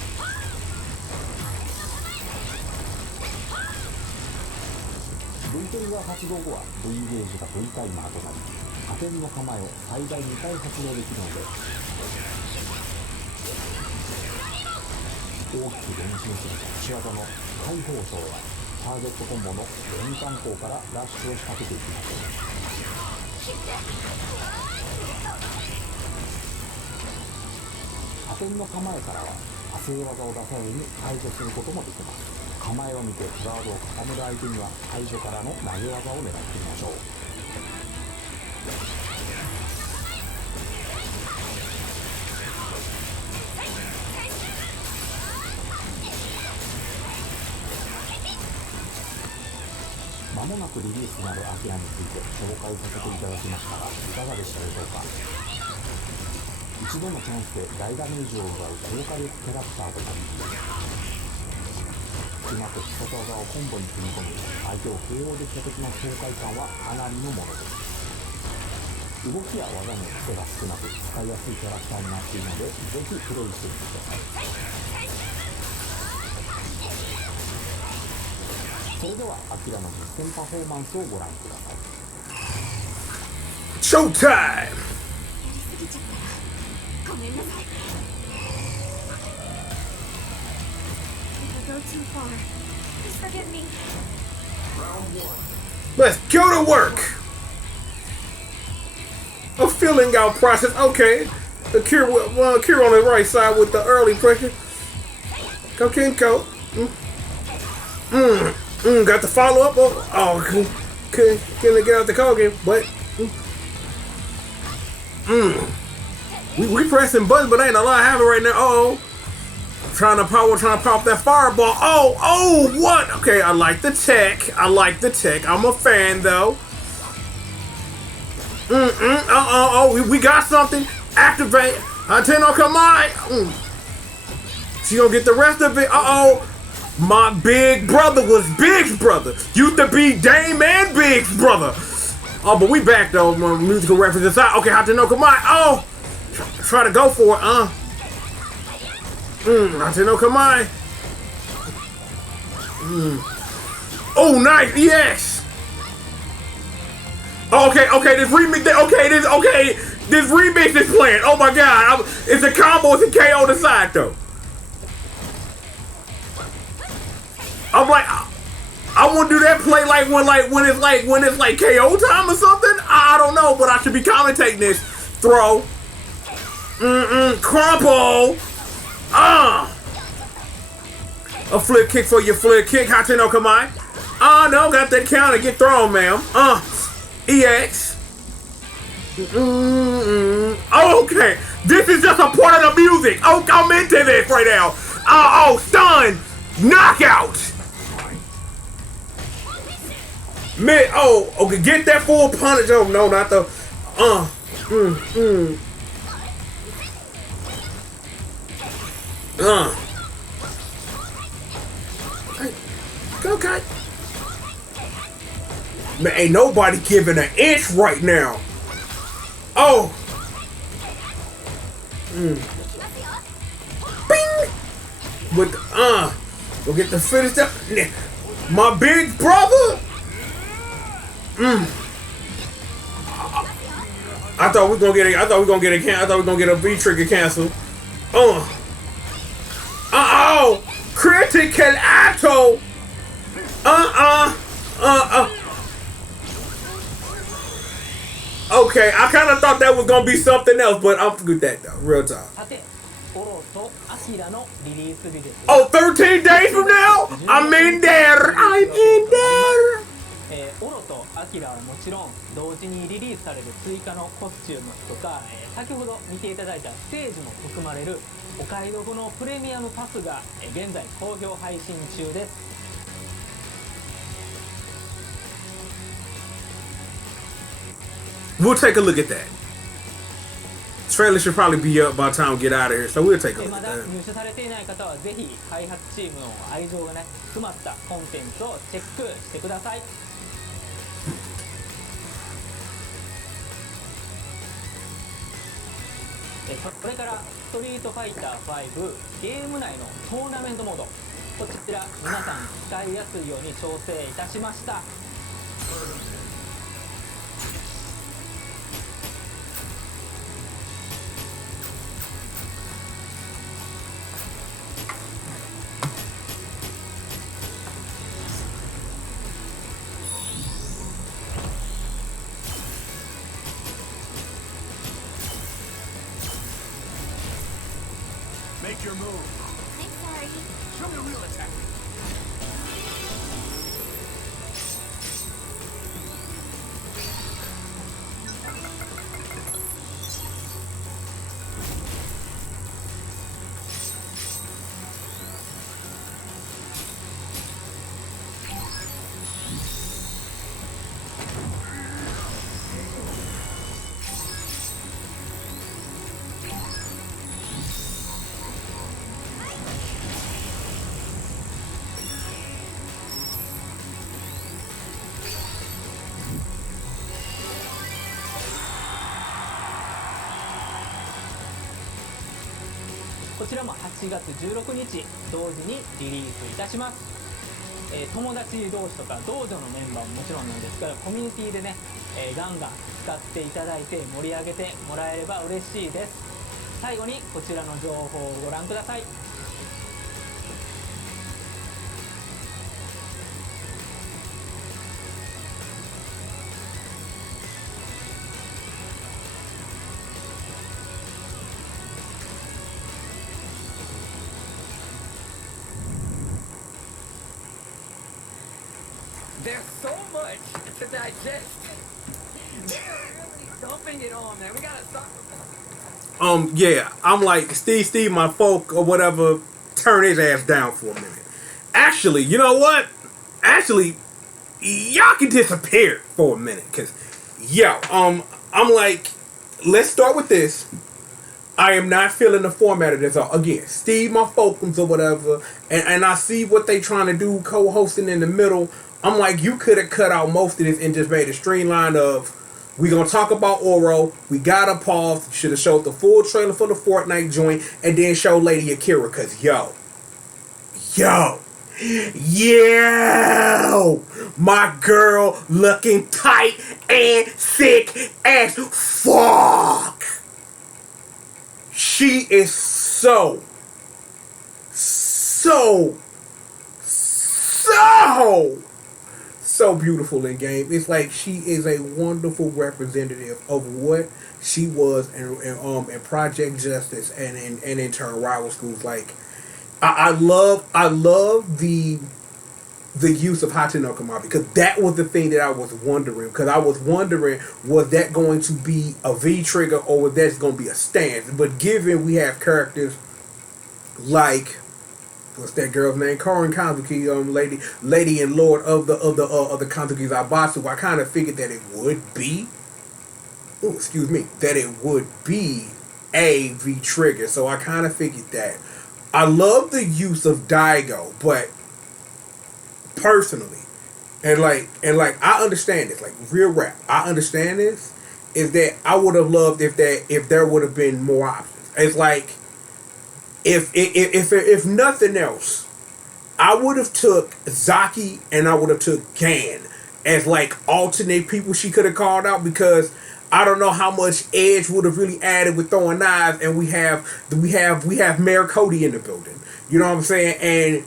V トリガー発動後は V ゲージが V タイマーとなり、破天の構えを最大2回発動できるので、大きく前進する足技の解放層やターゲットコンボの連環攻からラッシュを仕掛けていきます。破天の構えからは派生技を出さずに解除することもできます。構えを見てガードを固める相手には最初からの投げ技を狙ってみましょう。まもなくリリースになるアキラについて紹介させていただきましたが、いかがでしたでしょうか。一度のチャンスで大ダメージを奪う高火力キャラクターとなり、うまく必殺技をコンボに組み込み、相手を KO できた時の爽快感はかなりのものです。動きや技の癖が少なく使いやすいキャラクターになっているので、ぜひプレイしてみてください。それではアキラの実戦パフォーマンスをご覧ください。ショータイム。ごめんなさい。Go too far. Please forgive me. Let's go to work. A filling out process. Okay. Akira on the right side with the early pressure. Kokenko. Got the follow up. Oh, couldn't get out the Kogen, but we pressing buttons, but ain't a lot happening right now. Uh-oh. Trying to pop that fireball. Oh, what? Okay, I like the tech. I'm a fan, though. We got something. Activate. Hateno Kamai. She gonna get the rest of it. My big brother was Big's brother. Used to be Dame and Big's brother. Oh, but we back, though. Musical references out. Okay, Hateno Kamai. Oh, try to go for it, Hateno Kamai. Oh, nice. Yes. Okay. This remix. This remix is playing. Oh my God. It's a combo. It's a KO on the side though. I'm like, I want to do that play like when it's like KO time or something. I don't know, but I should be commentating this. Throw. Crumple. A flip kick for your flip kick. Hateno Kamai. No, got that counter. Get thrown, ma'am. EX. Okay. This is just a part of the music. Oh, I'm into this right now. Stun. Knockout. Okay, get that full punish. Oh, no, not the mm, mm. Okay. Man, ain't nobody giving an inch right now. Oh. Bing. With the, we'll get the finish up. My big brother. I thought we gonna get a. I thought we gonna get a. I thought we gonna get a V trigger cancel. Oh. Critical Atto. Okay, I kind of thought that was gonna be something else, but I'm good with that though. Real talk. さて、オロとアキラのリリース日です。 Oh, 13 days from now? I'm in there. I'm in there. オロとアキラはもちろん同時にリリースされる追加のコスチュームとか、先ほど見ていただいたステージも含まれるお買い得のプレミアムパスが現在好評配信中です。 We'll take a look at that. Trailer should probably be up by the time we get out of here, so we'll take a look ま at だ that. 入手されていない方はぜひ開発チームの愛情がね詰まったコンテンツをチェックしてください。 それからストリートファイター5ゲーム内のトーナメントモード、こちら皆さん使いやすいように調整いたしました。 Make your move. I'm sorry. Show me a real attack.「こちらも8月16日同時にリリースいたします。友達同士とか道場のメンバーももちろんなんですからコミュニティでね、ガンガン使っていただいて盛り上げてもらえれば嬉しいです。最後にこちらの情報をご覧ください。 There's so much to digest. They're really dumping it on, man. We gotta stop. Yeah, I'm like Steve, my folk or whatever, turn his ass down for a minute. Actually, you know what? Actually, y'all can disappear for a minute, cause yo, I'm like, let's start with this. I am not feeling the format of this. Again, Steve, my folkums or whatever, and I see what they trying to do, co-hosting in the middle. I'm like, you could have cut out most of this and just made a streamline of, we gonna talk about Oro, we gotta pause, should have showed the full trailer for the Fortnite joint, and then show Lady Akira, cause yo, my girl looking tight and sick as fuck. She is so beautiful in game. It's like she is a wonderful representative of what she was in Project Justice and in turn Rival Schools. Like I love the use of Hachino Kamabi, because that was the thing that I was wondering. Because I was wondering, was that going to be a V trigger or was that going to be a stance? But given we have characters like, what's that girl's name? Karin Kazuki, lady and lord of the Kazuki Zaibatsu. I kind of figured that it would be that it would be a V-Trigger. So I kind of figured that. I love the use of Daigo, but personally, and like I understand this, like real rap, I understand this, is that I would have loved if there would have been more options. It's like if nothing else, I would have took Zaki and I would have took Gan as like alternate people she could have called out, because I don't know how much Edge would have really added with throwing knives, and we have Mayor Cody in the building. You know what I'm saying? And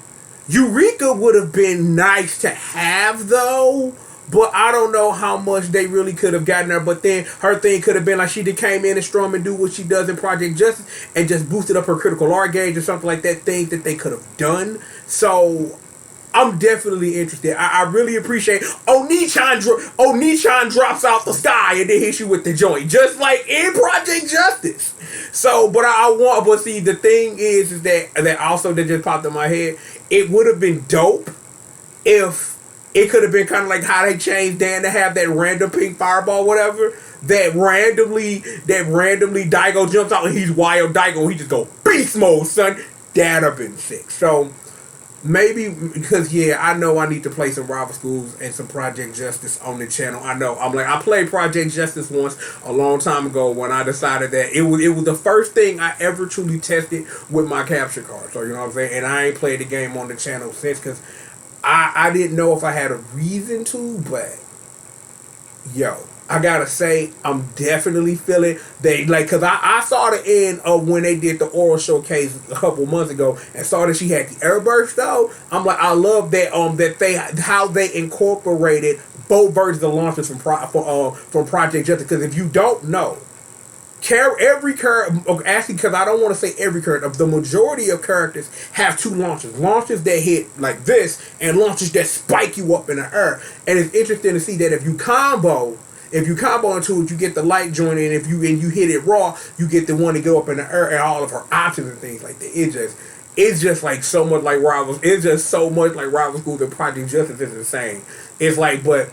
Eureka would have been nice to have though, but I don't know how much they really could have gotten her. But then her thing could have been like she came in and strong and do what she does in Project Justice and just boosted up her critical art gauge or something like that. Things that they could have done. So I'm definitely interested. I really appreciate Oni-chan drops out the sky and then hits you with the joint, just like in Project Justice. So, but see, the thing is that also that just popped in my head. It would have been dope if it could have been kind of like how they changed Dan to have that random pink fireball, whatever. That randomly Daigo jumps out and he's wild Daigo and he just go beast mode, son. That'd have been sick. So maybe, because I know I need to play some Rival Schools and some Project Justice on the channel. I played Project Justice once a long time ago when I decided that it was the first thing I ever truly tested with my capture card. So you know what I'm saying? And I ain't played the game on the channel since, because I didn't know if I had a reason to, but I gotta say, I'm definitely feeling because I saw the end of when they did the Oro showcase a couple months ago and saw that she had the airburst though. I'm like, I love that how they incorporated both versions of launches from Project Justice. Because if you don't know, every character, actually, because I don't want to say every character, the majority of characters have two launches that hit like this and launches that spike you up in the air. And it's interesting to see that if you combo into it, you get the light joint, and if you hit it raw, you get the one to go up in the air, and all of her options and things like that. It's just like so much like Rivals. It's just so much like Rival Schools and Project Justice is insane. It's like, but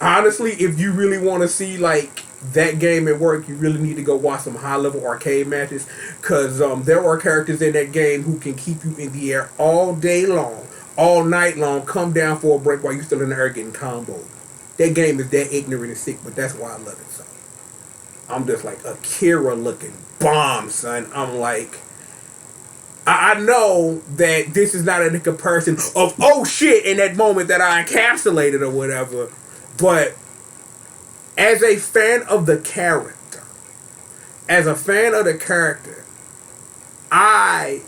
honestly, if you really want to see like that game at work, you really need to go watch some high level arcade matches, because there are characters in that game who can keep you in the air all day long, all night long, come down for a break while you're still in the air getting comboed. That game is that ignorant and sick, but that's why I love it so. I'm just like Akira looking bomb, son. I'm like, I know that this is not a comparison of oh shit in that moment that I encapsulated or whatever, but as a fan of the character, I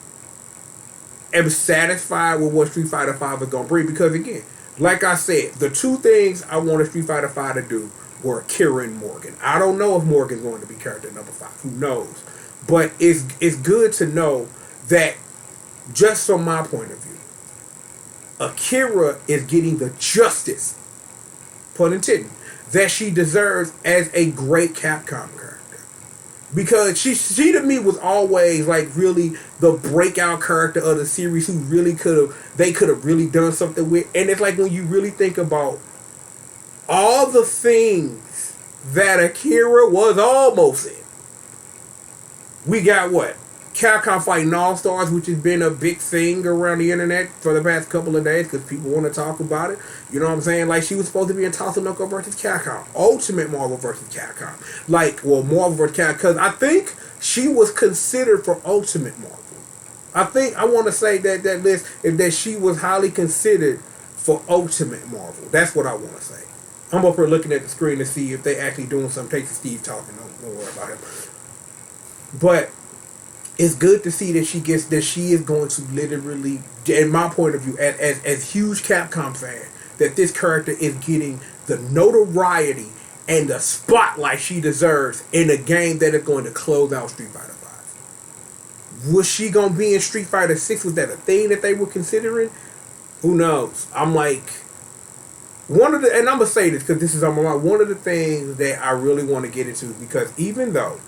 am satisfied with what Street Fighter V is gonna bring, because again, like I said, the two things I wanted Street Fighter V to do were Akira and Morgan. I don't know if Morgan's going to be character number 5. Who knows? But it's good to know that, just from my point of view, Akira is getting the justice, pun intended, that she deserves as a great Capcom character. Because she to me was always like really the breakout character of the series who really could have really done something with. And it's like when you really think about all the things that Akira was almost in. We got what? Capcom Fighting All-Stars, which has been a big thing around the internet for the past couple of days because people want to talk about it. You know what I'm saying? Like, she was supposed to be in Tatsunoko versus Capcom. Ultimate Marvel versus Capcom. Marvel versus Capcom. Because I think she was considered for Ultimate Marvel. I want to say that list is that she was highly considered for Ultimate Marvel. That's what I want to say. I'm up here looking at the screen to see if they actually doing something. Take Steve talking. Don't worry about him. But it's good to see that she is going to literally, in my point of view, as huge Capcom fan, that this character is getting the notoriety and the spotlight she deserves in a game that is going to close out Street Fighter V. Was she going to be in Street Fighter 6? Was that a thing that they were considering? Who knows? I'm like, and I'm going to say this because this is on my mind, one of the things that I really want to get into, because even though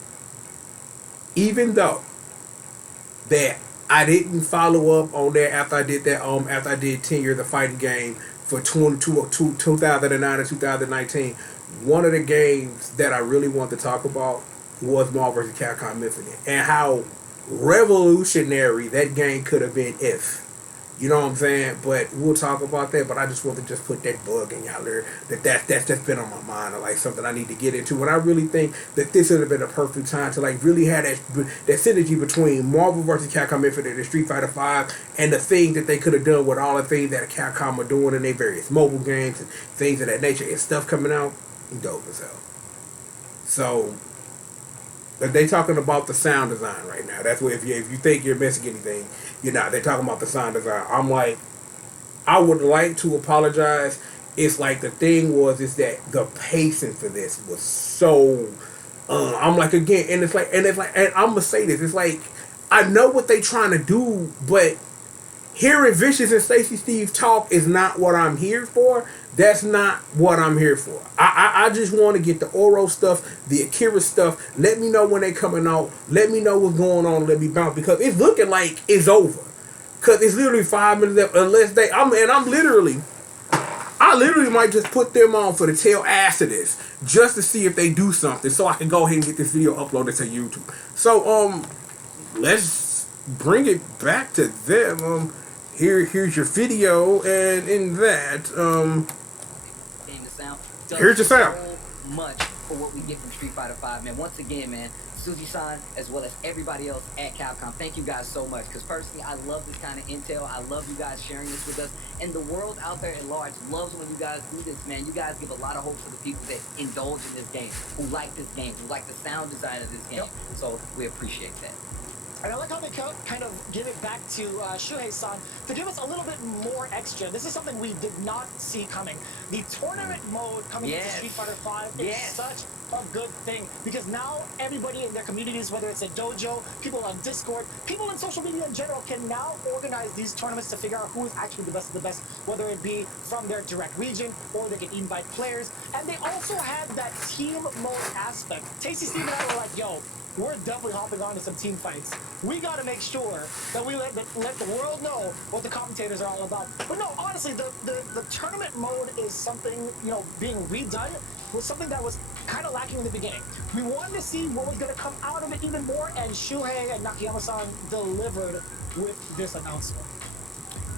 that I didn't follow up on that after I did 10 Years of Fighting game for 2009 and 2019. one of the games that I really want to talk about was Marvel vs. Capcom Infinite, and how revolutionary that game could have been if. You know what I'm saying? But we'll talk about that. But I just want to just put that bug in y'all there. That's just been on my mind, or like something I need to get into. And I really think that this would have been a perfect time to like really have that synergy between Marvel vs. Capcom Infinite and Street Fighter V, and the things that they could have done with all the things that Capcom are doing in their various mobile games and things of that nature, and stuff coming out, dope as hell. So they talking about the sound design right now. That's what if you think you're missing anything, you're not. They're talking about the sound design. I'm like, I would like to apologize. It's like the thing is that the pacing for this was so. I'm like again, and I'm gonna say this. It's like I know what they trying to do, but hearing Vicious and Stacy Steve talk is not what I'm here for. That's not what I'm here for. I just want to get the Oro stuff, the Akira stuff. Let me know when they coming out. Let me know what's going on. Let me bounce, because it's looking like it's over. Cause it's literally 5 minutes left. Unless I literally might just put them on for the tail ass of this, just to see if they do something, so I can go ahead and get this video uploaded to YouTube. So let's bring it back to them. Here's your video, and in that here's your sound. So much for what we get from Street Fighter V, man. Once again, man, Suji-san, as well as everybody else at Capcom, thank you guys so much. Because personally, I love this kind of intel. I love you guys sharing this with us. And the world out there at large loves when you guys do this, man. You guys give a lot of hope for the people that indulge in this game, who like this game, who like the sound design of this game. Yep. So we appreciate that. And I like how they kind of give it back to Shuhei-san to give us a little bit more extra. This is something we did not see coming. The tournament mode coming into Street Fighter V is such a good thing, because now everybody in their communities, whether it's a dojo, people on Discord, people in social media in general, can now organize these tournaments to figure out who is actually the best of the best, whether it be from their direct region or they can invite players. And they also had that team mode aspect. Tasty Steve and I were like, yo, we're definitely hopping on to some team fights. We got to make sure that we let the world know what the commentators are all about. But no, honestly, the tournament mode is something, you know, being redone was something that was kind of lacking in the beginning. We wanted to see what was going to come out of it even more, and Shuhei and Nakayama-san delivered with this announcement.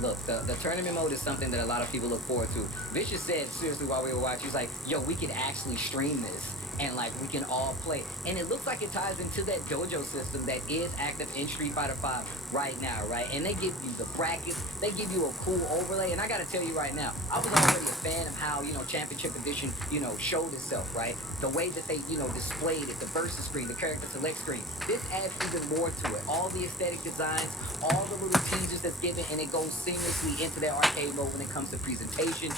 Look, the tournament mode is something that a lot of people look forward to. Vicious said, seriously, while we were watching, he was like, yo, we could actually stream this, and like we can all play. And it looks like it ties into that dojo system that is active in Street Fighter V right now, right? And they give you the brackets, they give you a cool overlay. And I gotta tell you right now, I was already a fan of how, you know, Championship Edition, you know, showed itself, right? The way that they, you know, displayed it, the versus screen, the character select screen. This adds even more to it. All the aesthetic designs, all the little teasers that's given, and it goes seamlessly into that arcade mode when it comes to presentation,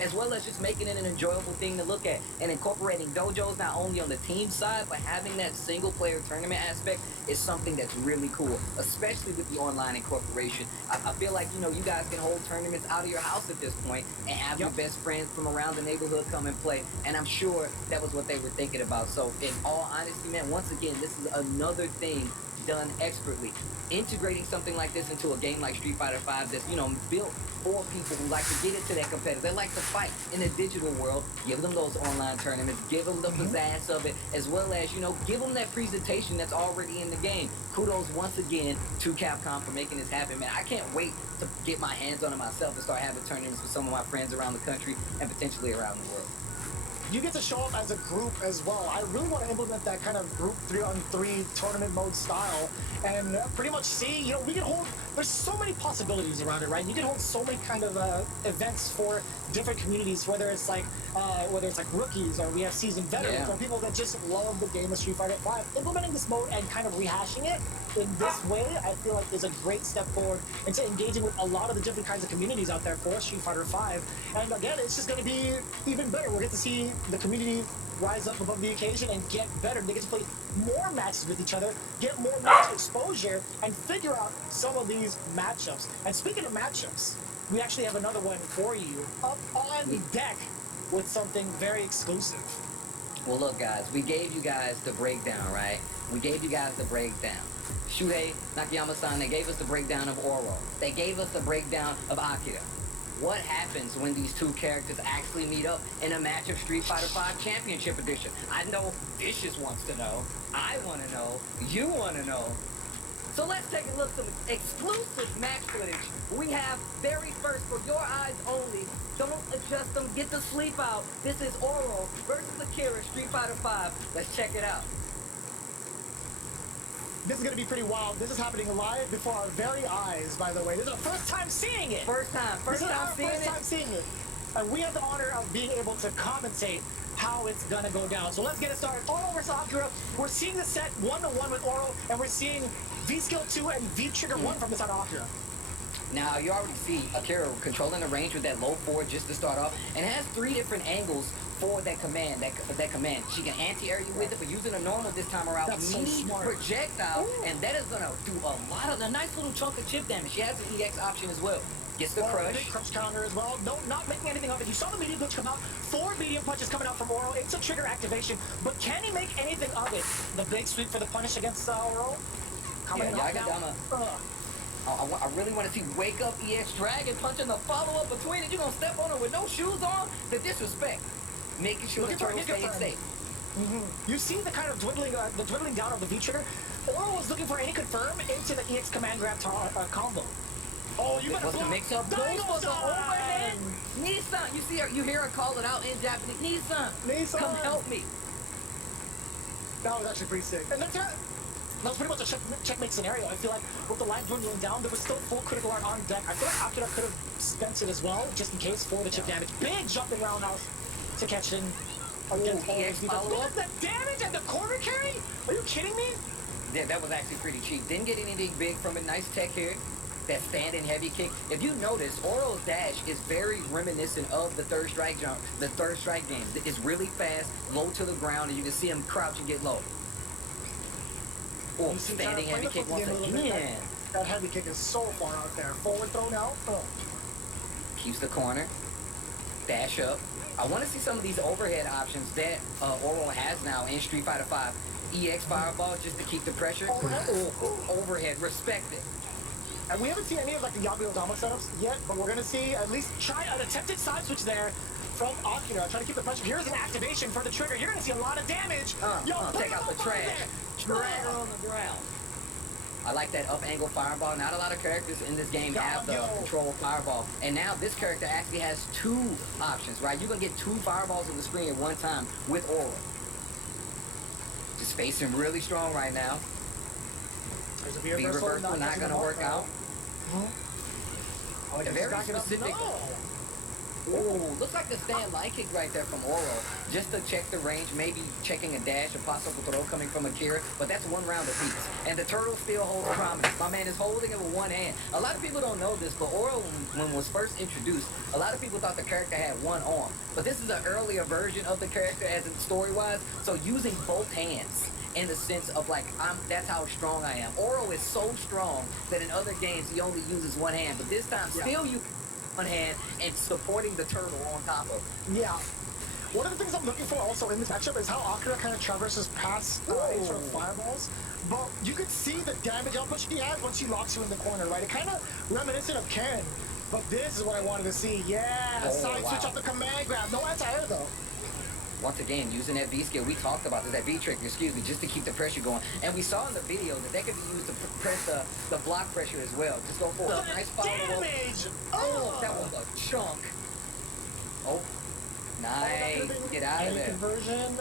as well as just making it an enjoyable thing to look at, and incorporating dojos not only on the team side, but having that single player tournament aspect is something that's really cool, especially with the online incorporation. I feel like, you know, you guys can hold tournaments out of your house at this point and have your best friends from around the neighborhood come and play, and I'm sure that was what they were thinking about. So in all honesty, man, once again, this is another thing done expertly. Integrating something like this into a game like Street Fighter V that's, you know, built for people who like to get into that competitive. They like to fight in the digital world. Give them those online tournaments. Give them the pizzazz of it, as well as, you know, give them that presentation that's already in the game. Kudos once again to Capcom for making this happen, man. I can't wait to get my hands on it myself and start having tournaments with some of my friends around the country and potentially around the world. You get to show up as a group as well. I really want to implement that kind of group 3-on-3 tournament mode style, and pretty much see, you know, we can hold, there's so many possibilities around it, right? You can hold so many kind of events for different communities, whether it's like rookies, or we have seasoned veterans, or people that just love the game of Street Fighter V. Implementing this mode and kind of rehashing it in this way, I feel like is a great step forward into engaging with a lot of the different kinds of communities out there for Street Fighter V. And again, it's just going to be even better. We'll get to see the community rise up above the occasion and get better. They get to play more matches with each other, get more match exposure, and figure out some of these matchups. And speaking of matchups, we actually have another one for you up on deck with something very exclusive. Well, look, guys, we gave you guys the breakdown, right? We gave you guys the breakdown. Shuhei, Nakayama-san, they gave us the breakdown of Oro. They gave us the breakdown of Akira. what happens when these two characters actually meet up in a match of Street Fighter V Championship Edition? I know Vicious wants to know. I want to know. You want to know. So let's take a look at some exclusive match footage we have very first for your eyes only. Don't adjust them. Get the sleep out. This is Oro versus Akira, Street Fighter V. Let's check it out. This is going to be pretty wild. This is happening live before our very eyes, by the way. This is our first time seeing it. First time seeing it. And we have the honor of being able to commentate how it's going to go down. So let's get it started. Oro versus Akira. We're seeing the set 1-1 with Oro, and we're seeing V-Skill 2 and V-Trigger 1 from the side of Akira. Now, you already see Akira controlling the range with that low forward just to start off, and has 3 different angles for that command. That command. She can anti-air you with it, but using a normal this time around. That's so smart. Projectile, and that is going to do a lot of a nice little chunk of chip damage. She has an EX option as well. Gets the crush. Big crush counter as well. No, not making anything of it. You saw the medium punch come out. 4 medium punches coming out from Oro. It's a trigger activation, but can he make anything of it? The big sweep for the punish against Oro. Coming out now. I really want to see Wake Up EX Dragon punching the follow-up between it. You're going to step on her with no shoes on? The disrespect. Making sure the turtle stays safe. You see the kind of dwindling down of the V-trigger. Oro was looking for any confirm into the EX command grab combo. Oh, you better block. Mix up. Goes for the overhead. Nissan, you see her, you hear her call it out in Japanese. Nissan, come help me. That was actually pretty sick. And that was pretty much a checkmate scenario. I feel like with the line dwindling down, there was still full critical art on deck. I feel like Akira could have spent it as well, just in case for the chip damage. Big jumping roundhouse to catch in against EX. Look at the damage and the corner carry. Are you kidding me? Yeah, that was actually pretty cheap. Didn't get anything big from it. Nice tech here. That standing heavy kick. If you notice, Oro's dash is very reminiscent of the third strike game. It's really fast, low to the ground, and you can see him crouch and get low. Oh, standing heavy kick once again. That heavy kick is so far out there. Forward throw now. Oh. Keeps the corner. Dash up. I want to see some of these overhead options that Oro has now in Street Fighter V. EX Fireball just to keep the pressure. Overhead. Respect it. And we haven't seen any of like the Yagyu-Dama setups yet, but we're going to see at least try an attempted side switch there from Akira. Trying to keep the pressure. Here's an activation for the trigger. You're going to see a lot of damage. Take out the trash. Drag her on the ground. I like that up angle fireball. Not a lot of characters in this game have the control fireball. And now this character actually has 2 options, right? You're going to get 2 fireballs on the screen at one time with Oro. Just facing really strong right now. There's a V-reversal not going to work out. Oh, very specific. Oh, looks like the stand light kick right there from Oro. Just to check the range, maybe checking a dash or possible throw coming from Akira, but that's 1 round apiece. And the turtle still holds prominence. My man is holding it with 1 hand. A lot of people don't know this, but Oro, when was first introduced, a lot of people thought the character had 1 arm. But this is an earlier version of the character as in story-wise, so using both hands. In the sense of like, that's how strong I am. Oro is so strong that in other games he only uses 1 hand, but this time still you 1 hand and supporting the turtle on top of it. Yeah. One of the things I'm looking for also in this matchup is how Akira kind of traverses past any sort of fireballs. But you can see the damage output she has once she locks you in the corner, right? It kind of reminiscent of Ken. But this is what I wanted to see. Yeah, side switch off the command grab. No anti-air though. Once again, using that V-skill, we talked about this, that V-trigger, excuse me, just to keep the pressure going. And we saw in the video that could be used to press the block pressure as well. Just go for a nice follow-up. Oh, that was a chunk. Oh, nice. Get out of there. Conversion.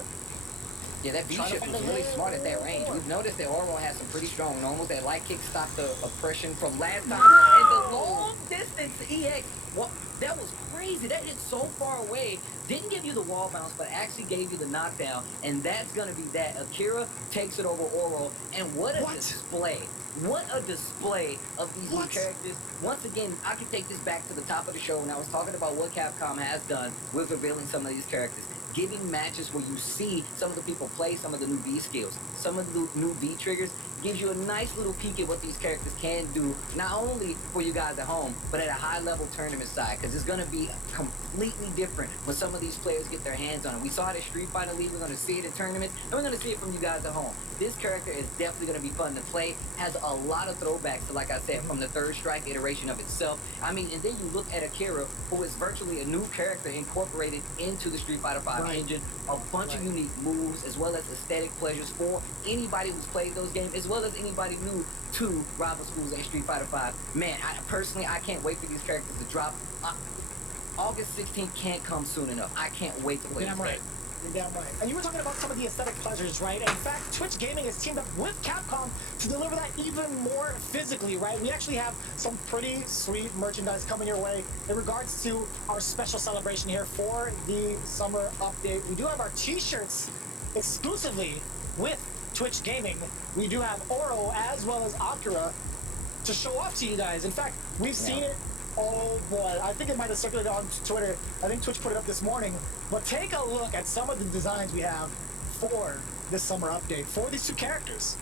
Yeah, that V-shift was really smart at that range. We've noticed that Oro has some pretty strong normals. That light kick stopped the oppression from last time. And the long distance EX, well, that was crazy. That hit so far away. Didn't give you the wall bounce, but actually gave you the knockdown. And that's going to be that. Akira takes it over Oro. And what a display. What a display of these new characters. Once again, I can take this back to the top of the show when I was talking about what Capcom has done with revealing some of these characters. giving matches where you see some of the people play some of the new V skills, some of the new V triggers, gives you a nice little peek at what these characters can do, not only for you guys at home, but at a high level tournament side, because it's going to be completely different when some of these players get their hands on it. We saw it at Street Fighter League, we're going to see it in tournaments, and we're going to see it from you guys at home. This character is definitely going to be fun to play, has a lot of throwbacks to, like I said, from the Third Strike iteration of itself. I mean, and then you look at Akira, who is virtually a new character incorporated into the Street Fighter V engine, a bunch of unique moves, as well as aesthetic pleasures for anybody who's played those games, as well as anybody new to rival schools and Street Fighter V. Man, I can't wait for these characters to drop. August 16th can't come soon enough. I can't wait to play this game. You're damn right. And you were talking about some of the aesthetic pleasures, right? And in fact, Twitch Gaming has teamed up with Capcom to deliver that even more physically, right? We actually have some pretty sweet merchandise coming your way in regards to our special celebration here for the summer update. We do have our t-shirts exclusively with Twitch Gaming. We do have Oro as well as Akira to show off to you guys. In fact, we've seen it. Oh boy, I think it might have circulated on Twitter. I think Twitch put it up this morning. But take a look at some of the designs we have for this summer update for these two characters.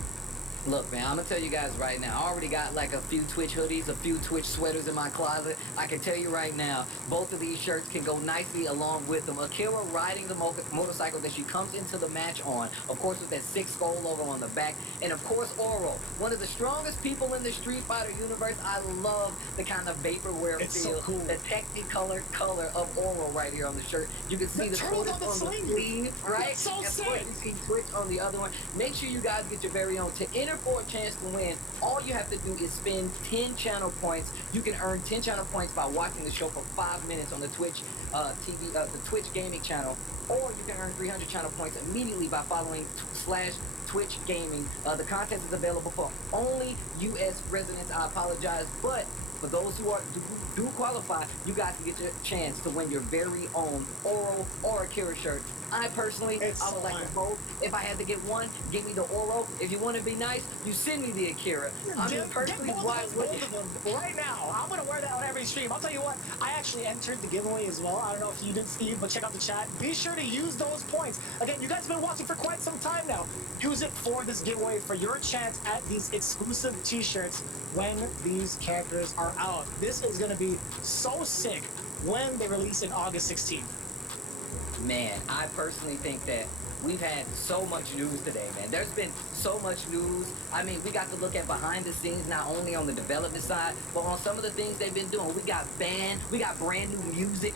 Look, man, I'm gonna tell you guys right now, I already got like a few Twitch hoodies, a few Twitch sweaters in my closet. I can tell you right now, both of these shirts can go nicely along with them. Akira riding the motorcycle that she comes into the match on, of course with that 6 skull logo on the back, and of course Oro, one of the strongest people in the Street Fighter universe. I love the kind of vaporware feel, so cool. The technicolor color of Oro right here on the shirt. You can see the Twitch on the sleeve, right? It's so sick. You see Twitch on the other one. Make sure you guys get your very own. To enter for a chance to win, all you have to do is spend 10 channel points. You can earn 10 channel points by watching the show for 5 minutes on the Twitch TV, the Twitch gaming channel, or you can earn 300 channel points immediately by following /Twitch Gaming. The content is available for only U.S. residents. I apologize, but for those who do qualify, you guys can get your chance to win your very own Oro or Akira shirt. I personally, I would like them both. If I had to get one, give me the Oro. If you want to be nice, you send me the Akira. I mean, personally, why would you? Right now, I'm going to wear that on every stream. I'll tell you what, I actually entered the giveaway as well. I don't know if you did, Steve, but check out the chat. Be sure to use those points. Again, you guys have been watching for quite some time now. Use it for this giveaway for your chance at these exclusive t-shirts when these characters are out. This is going to be so sick when they release in August 16th. Man, I personally think that we've had so much news today, man. There's been so much news. I mean, we got to look at behind the scenes, not only on the development side, but on some of the things they've been doing. We got brand new music.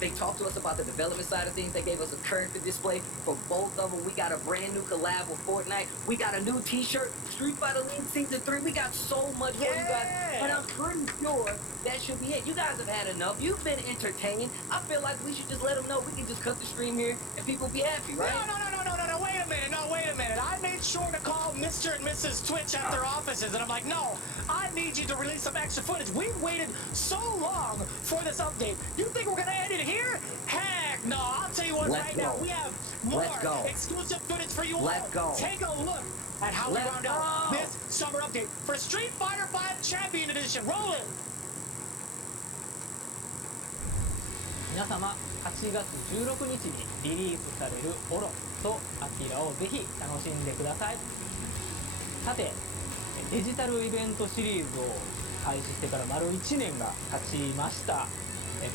They talked to us about the development side of things. They gave us a character display for both of them. We got a brand new collab with Fortnite. We got a new t-shirt, Street Fighter League Season 3. We got so much for you guys. And I'm pretty sure that should be it. You guys have had enough. You've been entertained. I feel like we should just let them know we can just cut the stream here and people be happy, right? No, wait a minute. I made sure to call Mr. and Mrs. Twitch at their offices, and I'm like, no, I need you to release some extra footage. We've waited so long for this update. You think we're going to end it here? Heck no. I'll tell you what, now, we have more exclusive footage for you all. Take a look at how we round out this summer update for Street Fighter V Champion Edition. Roll it! 皆様8月16日にリリースされるオロとアキラをぜひ楽しんでください。さて、デジタルイベントシリーズを開始してから丸1年が経ちました。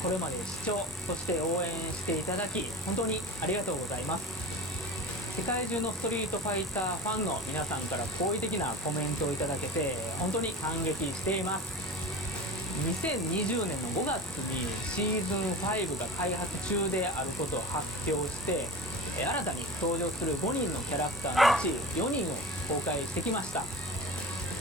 これまで視聴そして応援していただき本当にありがとうございます。世界中のストリートファイターファンの皆さんから好意的なコメントをいただけて本当に感激しています。2020年の5月にシーズン5が開発中であることを発表して新たに登場する5人のキャラクターのうち4人を公開してきました。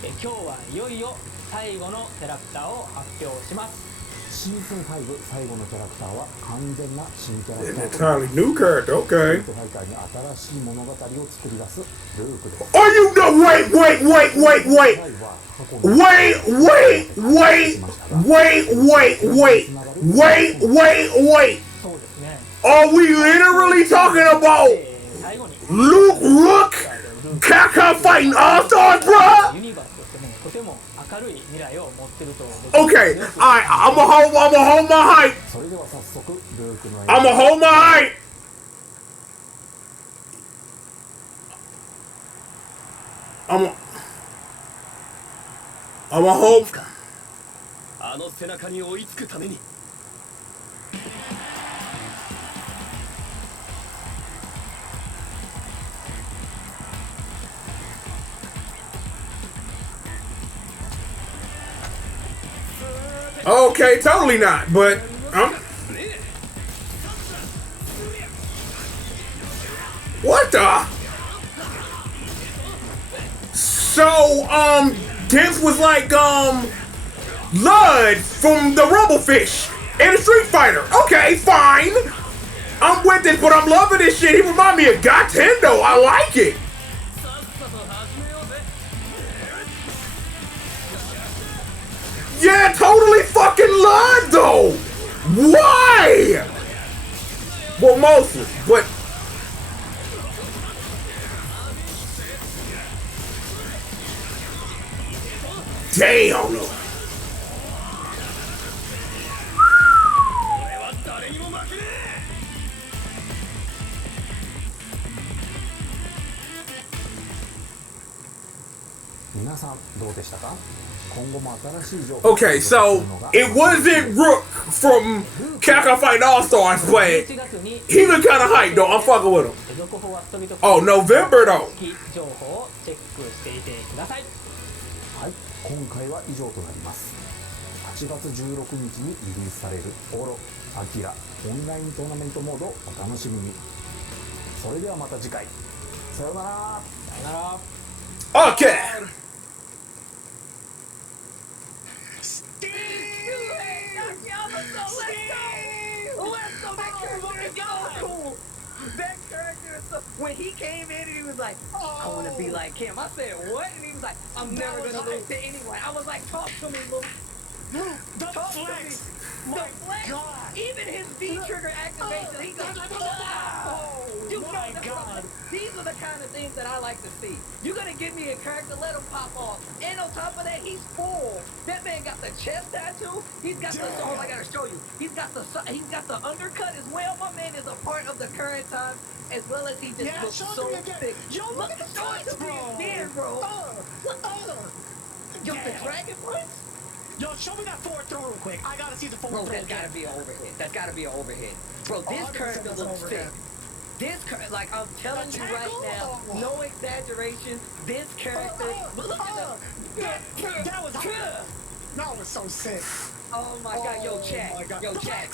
今日はいよいよ最後のキャラクターを発表します。シーズン5最後のキャラクターは完全な新キャラクター。Entirely new character, okay. ストリートファイターに新しい物語を作り出すルークです。Are you no wait. Are we literally talking about Rook Capcom fighting All-Stars, bruh? Okay, alright, I'ma hold my hype. I'm a hope. あの背中に追いつくために Okay, totally not, but what the? So, this was like, Lud from the Rumblefish in a Street Fighter. Okay, fine. I'm with this, but I'm loving this shit. He remind me of Gatendo. I like it. Yeah, totally fucking Lud, though. Why? Well, mostly, but... Damn. Okay, so it wasn't Rook from Capcom Fighting All-Stars, but he looked kind of hype though. I'm fucking with him. Oh, November though. 今回は以上となります。8月16日にリリースされるオロ・アキラオンライントーナメントモードをお楽しみに。それではまた次回。さようなら。さようなら。 Okay. That character is so... When he came in and he was like, I want to be like him. I said, what? And he was like, I'm never going to lose to anyone. I was like, talk to me, Luke. The flex. The flex. God. Even his V-trigger activation, he goes, oh, you my God. These are the kind of things that I like to see. You're going to give me a character, let him pop off. And on top of that, he's full. That man got the chest tattoo. He's got the, oh, I got to show you. He's got the undercut as well. My man is a part of the current time, as well as he just looks so thick. Yo, look at the tights, bro. Again, bro. Yo, the Dragon Punch? Yo, show me that forward throw real quick. I gotta see the forward throw. That's gotta be an overhead. That's gotta be an overhead. Bro, this character looks thick. This, like, I'm telling you right now, no exaggeration, this character, look at the... That was hot. That was so sick. Oh my God, yo, chat. Yo, chat.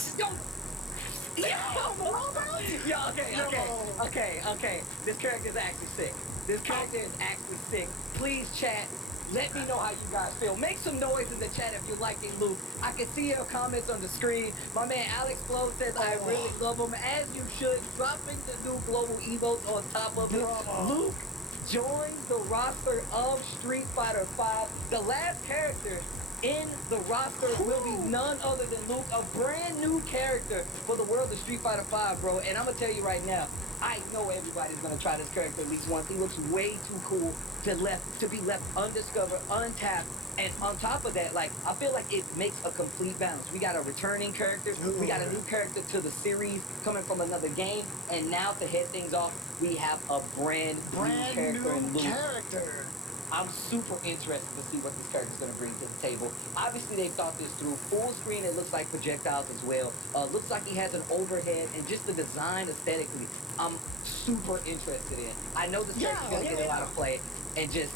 Okay. This character is actually sick. This character is actually sick. Please, chat. Let me know how you guys feel. Make some noise in the chat if you're liking Luke. I can see your comments on the screen. My man Alex Blow says, I really love him, as you should. Dropping the new global evos on top of it. Luke joins the roster of Street Fighter V. The last character in the roster will be none other than Luke, a brand new character for the world of Street Fighter V, bro. And I'm gonna tell you right now, I know everybody's gonna try this character at least once. He looks way too cool to be left undiscovered, untapped, and on top of that, like, I feel like it makes a complete balance. We got a returning character, we got a new character to the series coming from another game, and now to head things off, we have a brand new character in Luke. I'm super interested to see what this character's going to bring to the table. Obviously, they thought this through. Full screen, it looks like projectiles as well. Looks like he has an overhead, and just the design aesthetically, I'm super interested in. I know this character's going to get a lot of play, and just,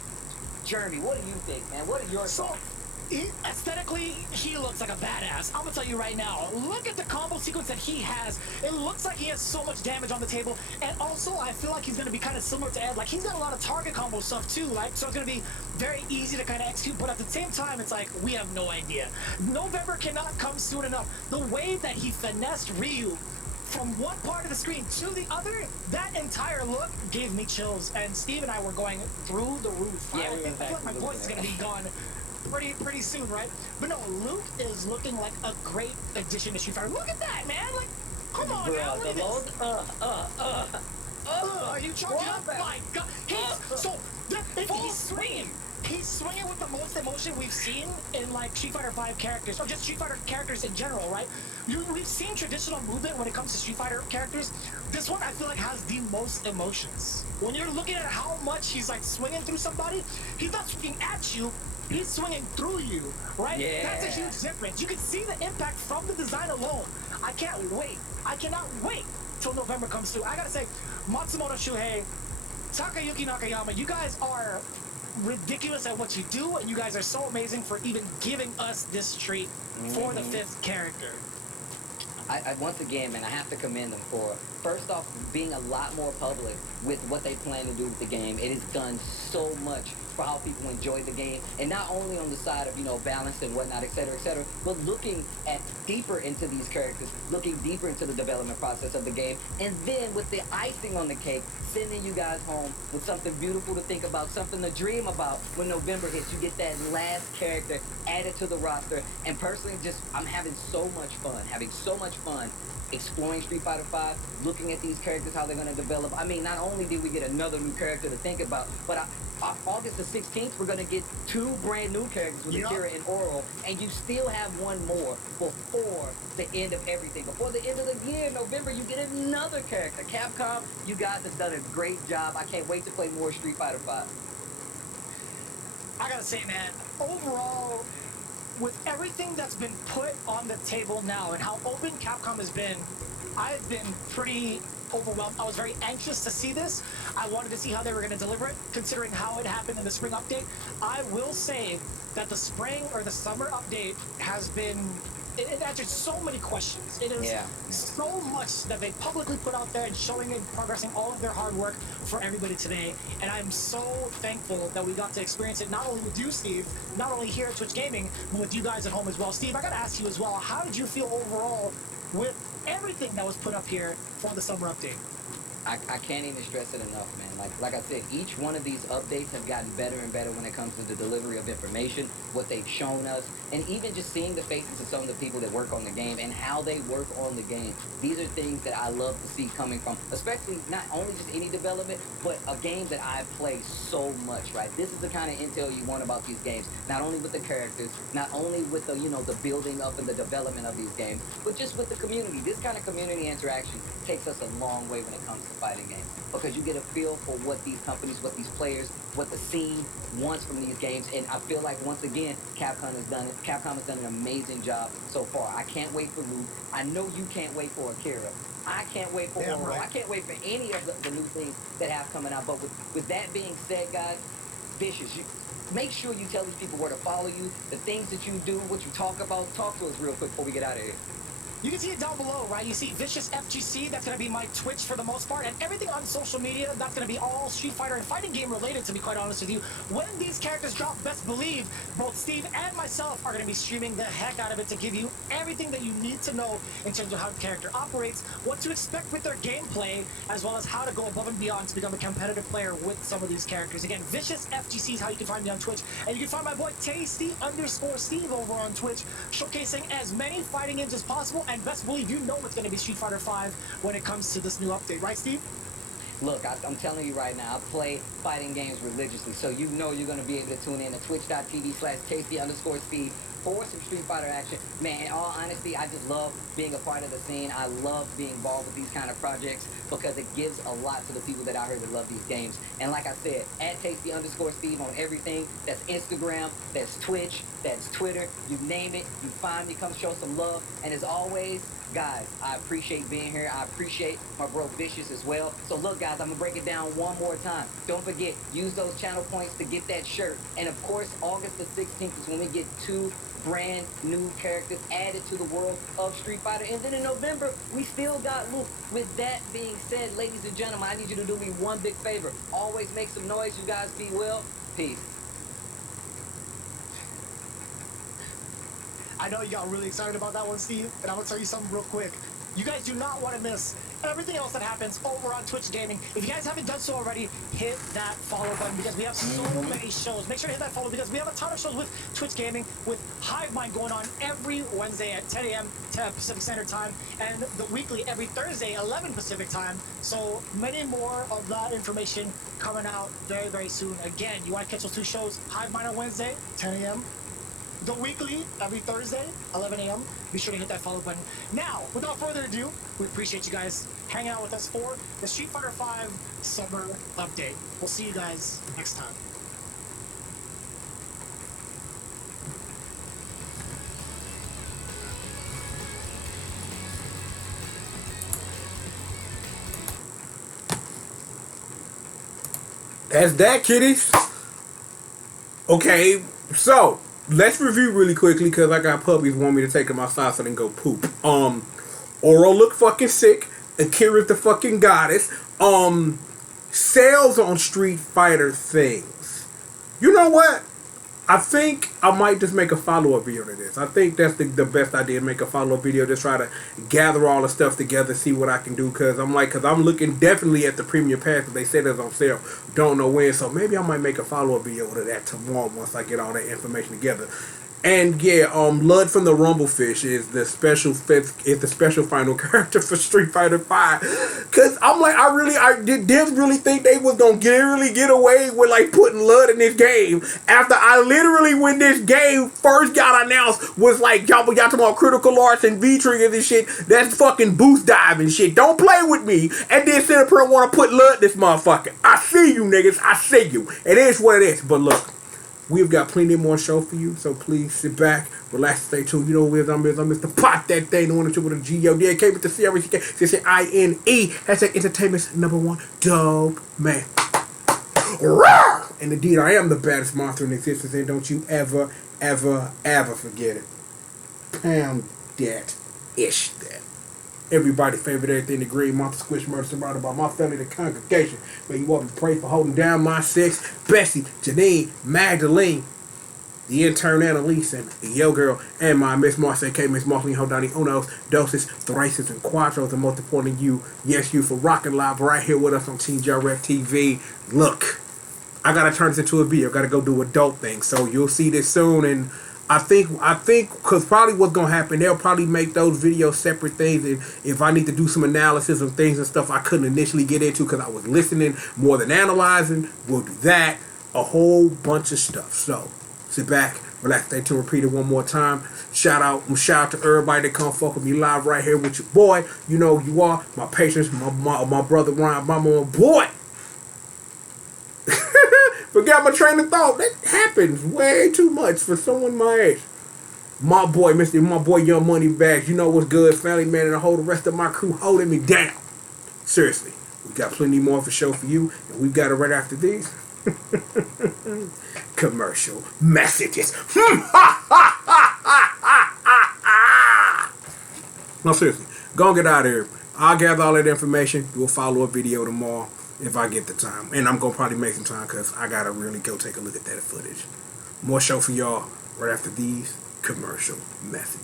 Jeremy, what do you think, man? What are your thoughts? Aesthetically, he looks like a badass. I'm gonna tell you right now, look at the combo sequence that he has. It looks like he has so much damage on the table, and also I feel like he's gonna be kind of similar to Ed. Like, he's got a lot of target combo stuff too, like, so it's gonna be very easy to kind of execute, but at the same time, it's like, we have no idea. November cannot come soon enough. The way that he finessed Ryu from one part of the screen to the other, that entire look gave me chills, and Steve and I were going through the roof. Yeah, I feel like my voice is gonna be gone pretty soon, right? But no, Luke is looking like a great addition to Street Fighter. Look at that, man! Like, come on, now, look at this. Are you charging up? My God, he's so he's swinging. He's swinging with the most emotion we've seen in like Street Fighter V characters, or just Street Fighter characters in general, right? We've seen traditional movement when it comes to Street Fighter characters. This one I feel like has the most emotions. When you're looking at how much he's like swinging through somebody, he's not swinging at you, he's swinging through you, right? Yeah. That's a huge difference. You can see the impact from the design alone. I can't wait. I cannot wait till November comes through. I gotta say, Matsumoto Shuhei, Takayuki Nakayama, you guys are ridiculous at what you do, and you guys are so amazing for even giving us this treat for the 5th character. I once again, man, I have to commend them for, first off, being a lot more public with what they plan to do with the game. It has done so much for how people enjoy the game, and not only on the side of, you know, balance and whatnot, etc., but looking at deeper into these characters, looking deeper into the development process of the game, and then with the icing on the cake, sending you guys home with something beautiful to think about, something to dream about when November hits. You get that last character added to the roster, and personally, just, I'm having so much fun exploring Street Fighter V, looking at these characters, how they're going to develop. I mean, not only did we get another new character to think about, but August the 16th, we're going to get 2 brand new characters with Akira and Oro, and you still have one more before the end of everything. Before the end of the year, November, you get another character. Capcom, you guys have done a great job. I can't wait to play more Street Fighter V. I gotta say, man, overall, with everything that's been put on the table now and how open Capcom has been, I've been pretty overwhelmed. I was very anxious to see this. I wanted to see how they were going to deliver it, considering how it happened in the spring update. I will say that the spring or the summer update has been, it answered so many questions. It is so much that they publicly put out there and showing and progressing all of their hard work for everybody today. And I'm so thankful that we got to experience it not only with you, Steve, not only here at Twitch Gaming, but with you guys at home as well. Steve, I got to ask you as well, how did you feel overall with everything that was put up here for the summer update? I can't even stress it enough, man. Like I said, each one of these updates have gotten better and better when it comes to the delivery of information, what they've shown us, and even just seeing the faces of some of the people that work on the game and how they work on the game. These are things that I love to see coming from, especially not only just any development, but a game that I've played so much, right? This is the kind of intel you want about these games, not only with the characters, not only with the, you know, the building up and the development of these games, but just with the community. This kind of community interaction takes us a long way when it comes to fighting games, because you get a feel for what these companies, what these players, what the scene wants from these games, and I feel like once again Capcom has done it. Capcom has done an amazing job so far. I can't wait for Rook. I know you can't wait for Akira. I can't wait for Oro. I can't wait for any of the new things that have coming out. But with that being said, guys, Vicious, make sure you tell these people where to follow you, the things that you do, what you talk about. Talk to us real quick before we get out of here. You can see it down below, right? You see Vicious FGC, that's going to be my Twitch for the most part, and everything on social media, that's going to be all Street Fighter and fighting game related, to be quite honest with you. When these characters drop, best believe both Steve and myself are going to be streaming the heck out of it to give you everything that you need to know in terms of how the character operates, what to expect with their gameplay, as well as how to go above and beyond to become a competitive player with some of these characters. Again, Vicious FGC is how you can find me on Twitch, and you can find my boy Tasty_Steve over on Twitch, showcasing as many fighting games as possible. And best believe you know it's going to be Street Fighter V when it comes to this new update, right, Steve? Look, I'm telling you right now, I play fighting games religiously, so you know you're going to be able to tune in to twitch.tv/tasty_Steve for some Street Fighter action. Man, in all honesty, I just love being a part of the scene. I love being involved with these kind of projects because it gives a lot to the people that out here that love these games. And like I said, at Tasty_Steve on everything. That's Instagram, that's Twitch, that's Twitter. You name it, you find me, come show some love. And as always, guys, I appreciate being here. I appreciate my bro Vicious as well. So look, guys, I'm going to break it down one more time. Don't forget, use those channel points to get that shirt. And of course, August the 16th is when we get 2 brand new characters added to the world of Street Fighter. And then in November, we still got Luke. With that being said, ladies and gentlemen, I need you to do me one big favor. Always make some noise. You guys be well. Peace. I know you got really excited about that one, Steve, and I'm going to tell you something real quick. You guys do not want to miss everything else that happens over on Twitch Gaming. If you guys haven't done so already, hit that follow button because we have so many shows. Make sure to hit that follow because we have a ton of shows with Twitch Gaming, with Hive Mind going on every Wednesday at 10 a.m. Pacific Standard Time, and the weekly every Thursday, 11 Pacific Time. So many more of that information coming out very, very soon. Again, you want to catch those two shows, Hive Mind on Wednesday, 10 a.m. The weekly every Thursday, 11 a.m. Be sure to hit that follow button. Now, without further ado, we appreciate you guys hanging out with us for the Street Fighter V Summer Update. We'll see you guys next time. That's that, kiddies. Okay, so let's review really quickly because I got puppies want me to take them outside so they can go poop. Oro look fucking sick. Akira's the fucking goddess. Sales on Street Fighter things. You know what? I think I might just make a follow-up video to this. I think that's the best idea, make a follow-up video, just try to gather all the stuff together, see what I can do, because I'm looking definitely at the premium pass, but they said it's on sale, don't know when, so maybe I might make a follow-up video to that tomorrow once I get all that information together. And yeah, Lud from the Rumblefish is the special final character for Street Fighter V. Cause I'm like, I didn't really think they was gonna get away with like putting Lud in this game. After I literally, when this game first got announced, was like y'all talking about critical arts and V triggers and shit. That's fucking boost dive and shit. Don't play with me. And then sit up here and want to put Lud in this motherfucker. I see you niggas. I see you. It is what it is. But look. We've got plenty more show for you, so please sit back, relax, stay tuned. You know who I'm Mr. Pop That Thing, the one that you with a G.O.D. I came with the CRCK, C-I-N-E, hashtag entertainment's #1 dope man. Rawr! And indeed, I am the baddest monster in existence, and don't you ever, ever, ever forget it. Pound that ish that. Everybody's favorite everything, the green monster squish murder surrounded by my family, the congregation. May you always pray for holding down my sex. Bessie, Janine, Magdalene, the intern Annalise, and the yo girl, and my Miss Marcy, aka Miss Marceline Hodani Unos, Doses, Thraces, and Quattros, and most importantly you, yes you, for rocking live right here with us on Team JRF TV. Look, I gotta turn this into a video, gotta go do adult things, so you'll see this soon, and I think, because probably what's going to happen, they'll probably make those videos separate things, and if I need to do some analysis of things and stuff I couldn't initially get into because I was listening more than analyzing, we'll do that, a whole bunch of stuff. So, sit back, relax, stay tuned, repeat it one more time. Shout out to everybody that come fuck with me live right here with your boy. You know who you are, my patients, my brother Ryan, my boy. Forgot my train of thought. That happens way too much for someone my age. My boy Young Money Bags. You know what's good, family man, and the whole rest of my crew holding me down. Seriously, we got plenty more for show for you, and we've got it right after these commercial messages. No, seriously, go get out of here. I'll gather all that information. Do a follow-up video tomorrow. If I get the time. And I'm going to probably make some time because I got to really go take a look at that footage. More show for y'all right after these commercial messages.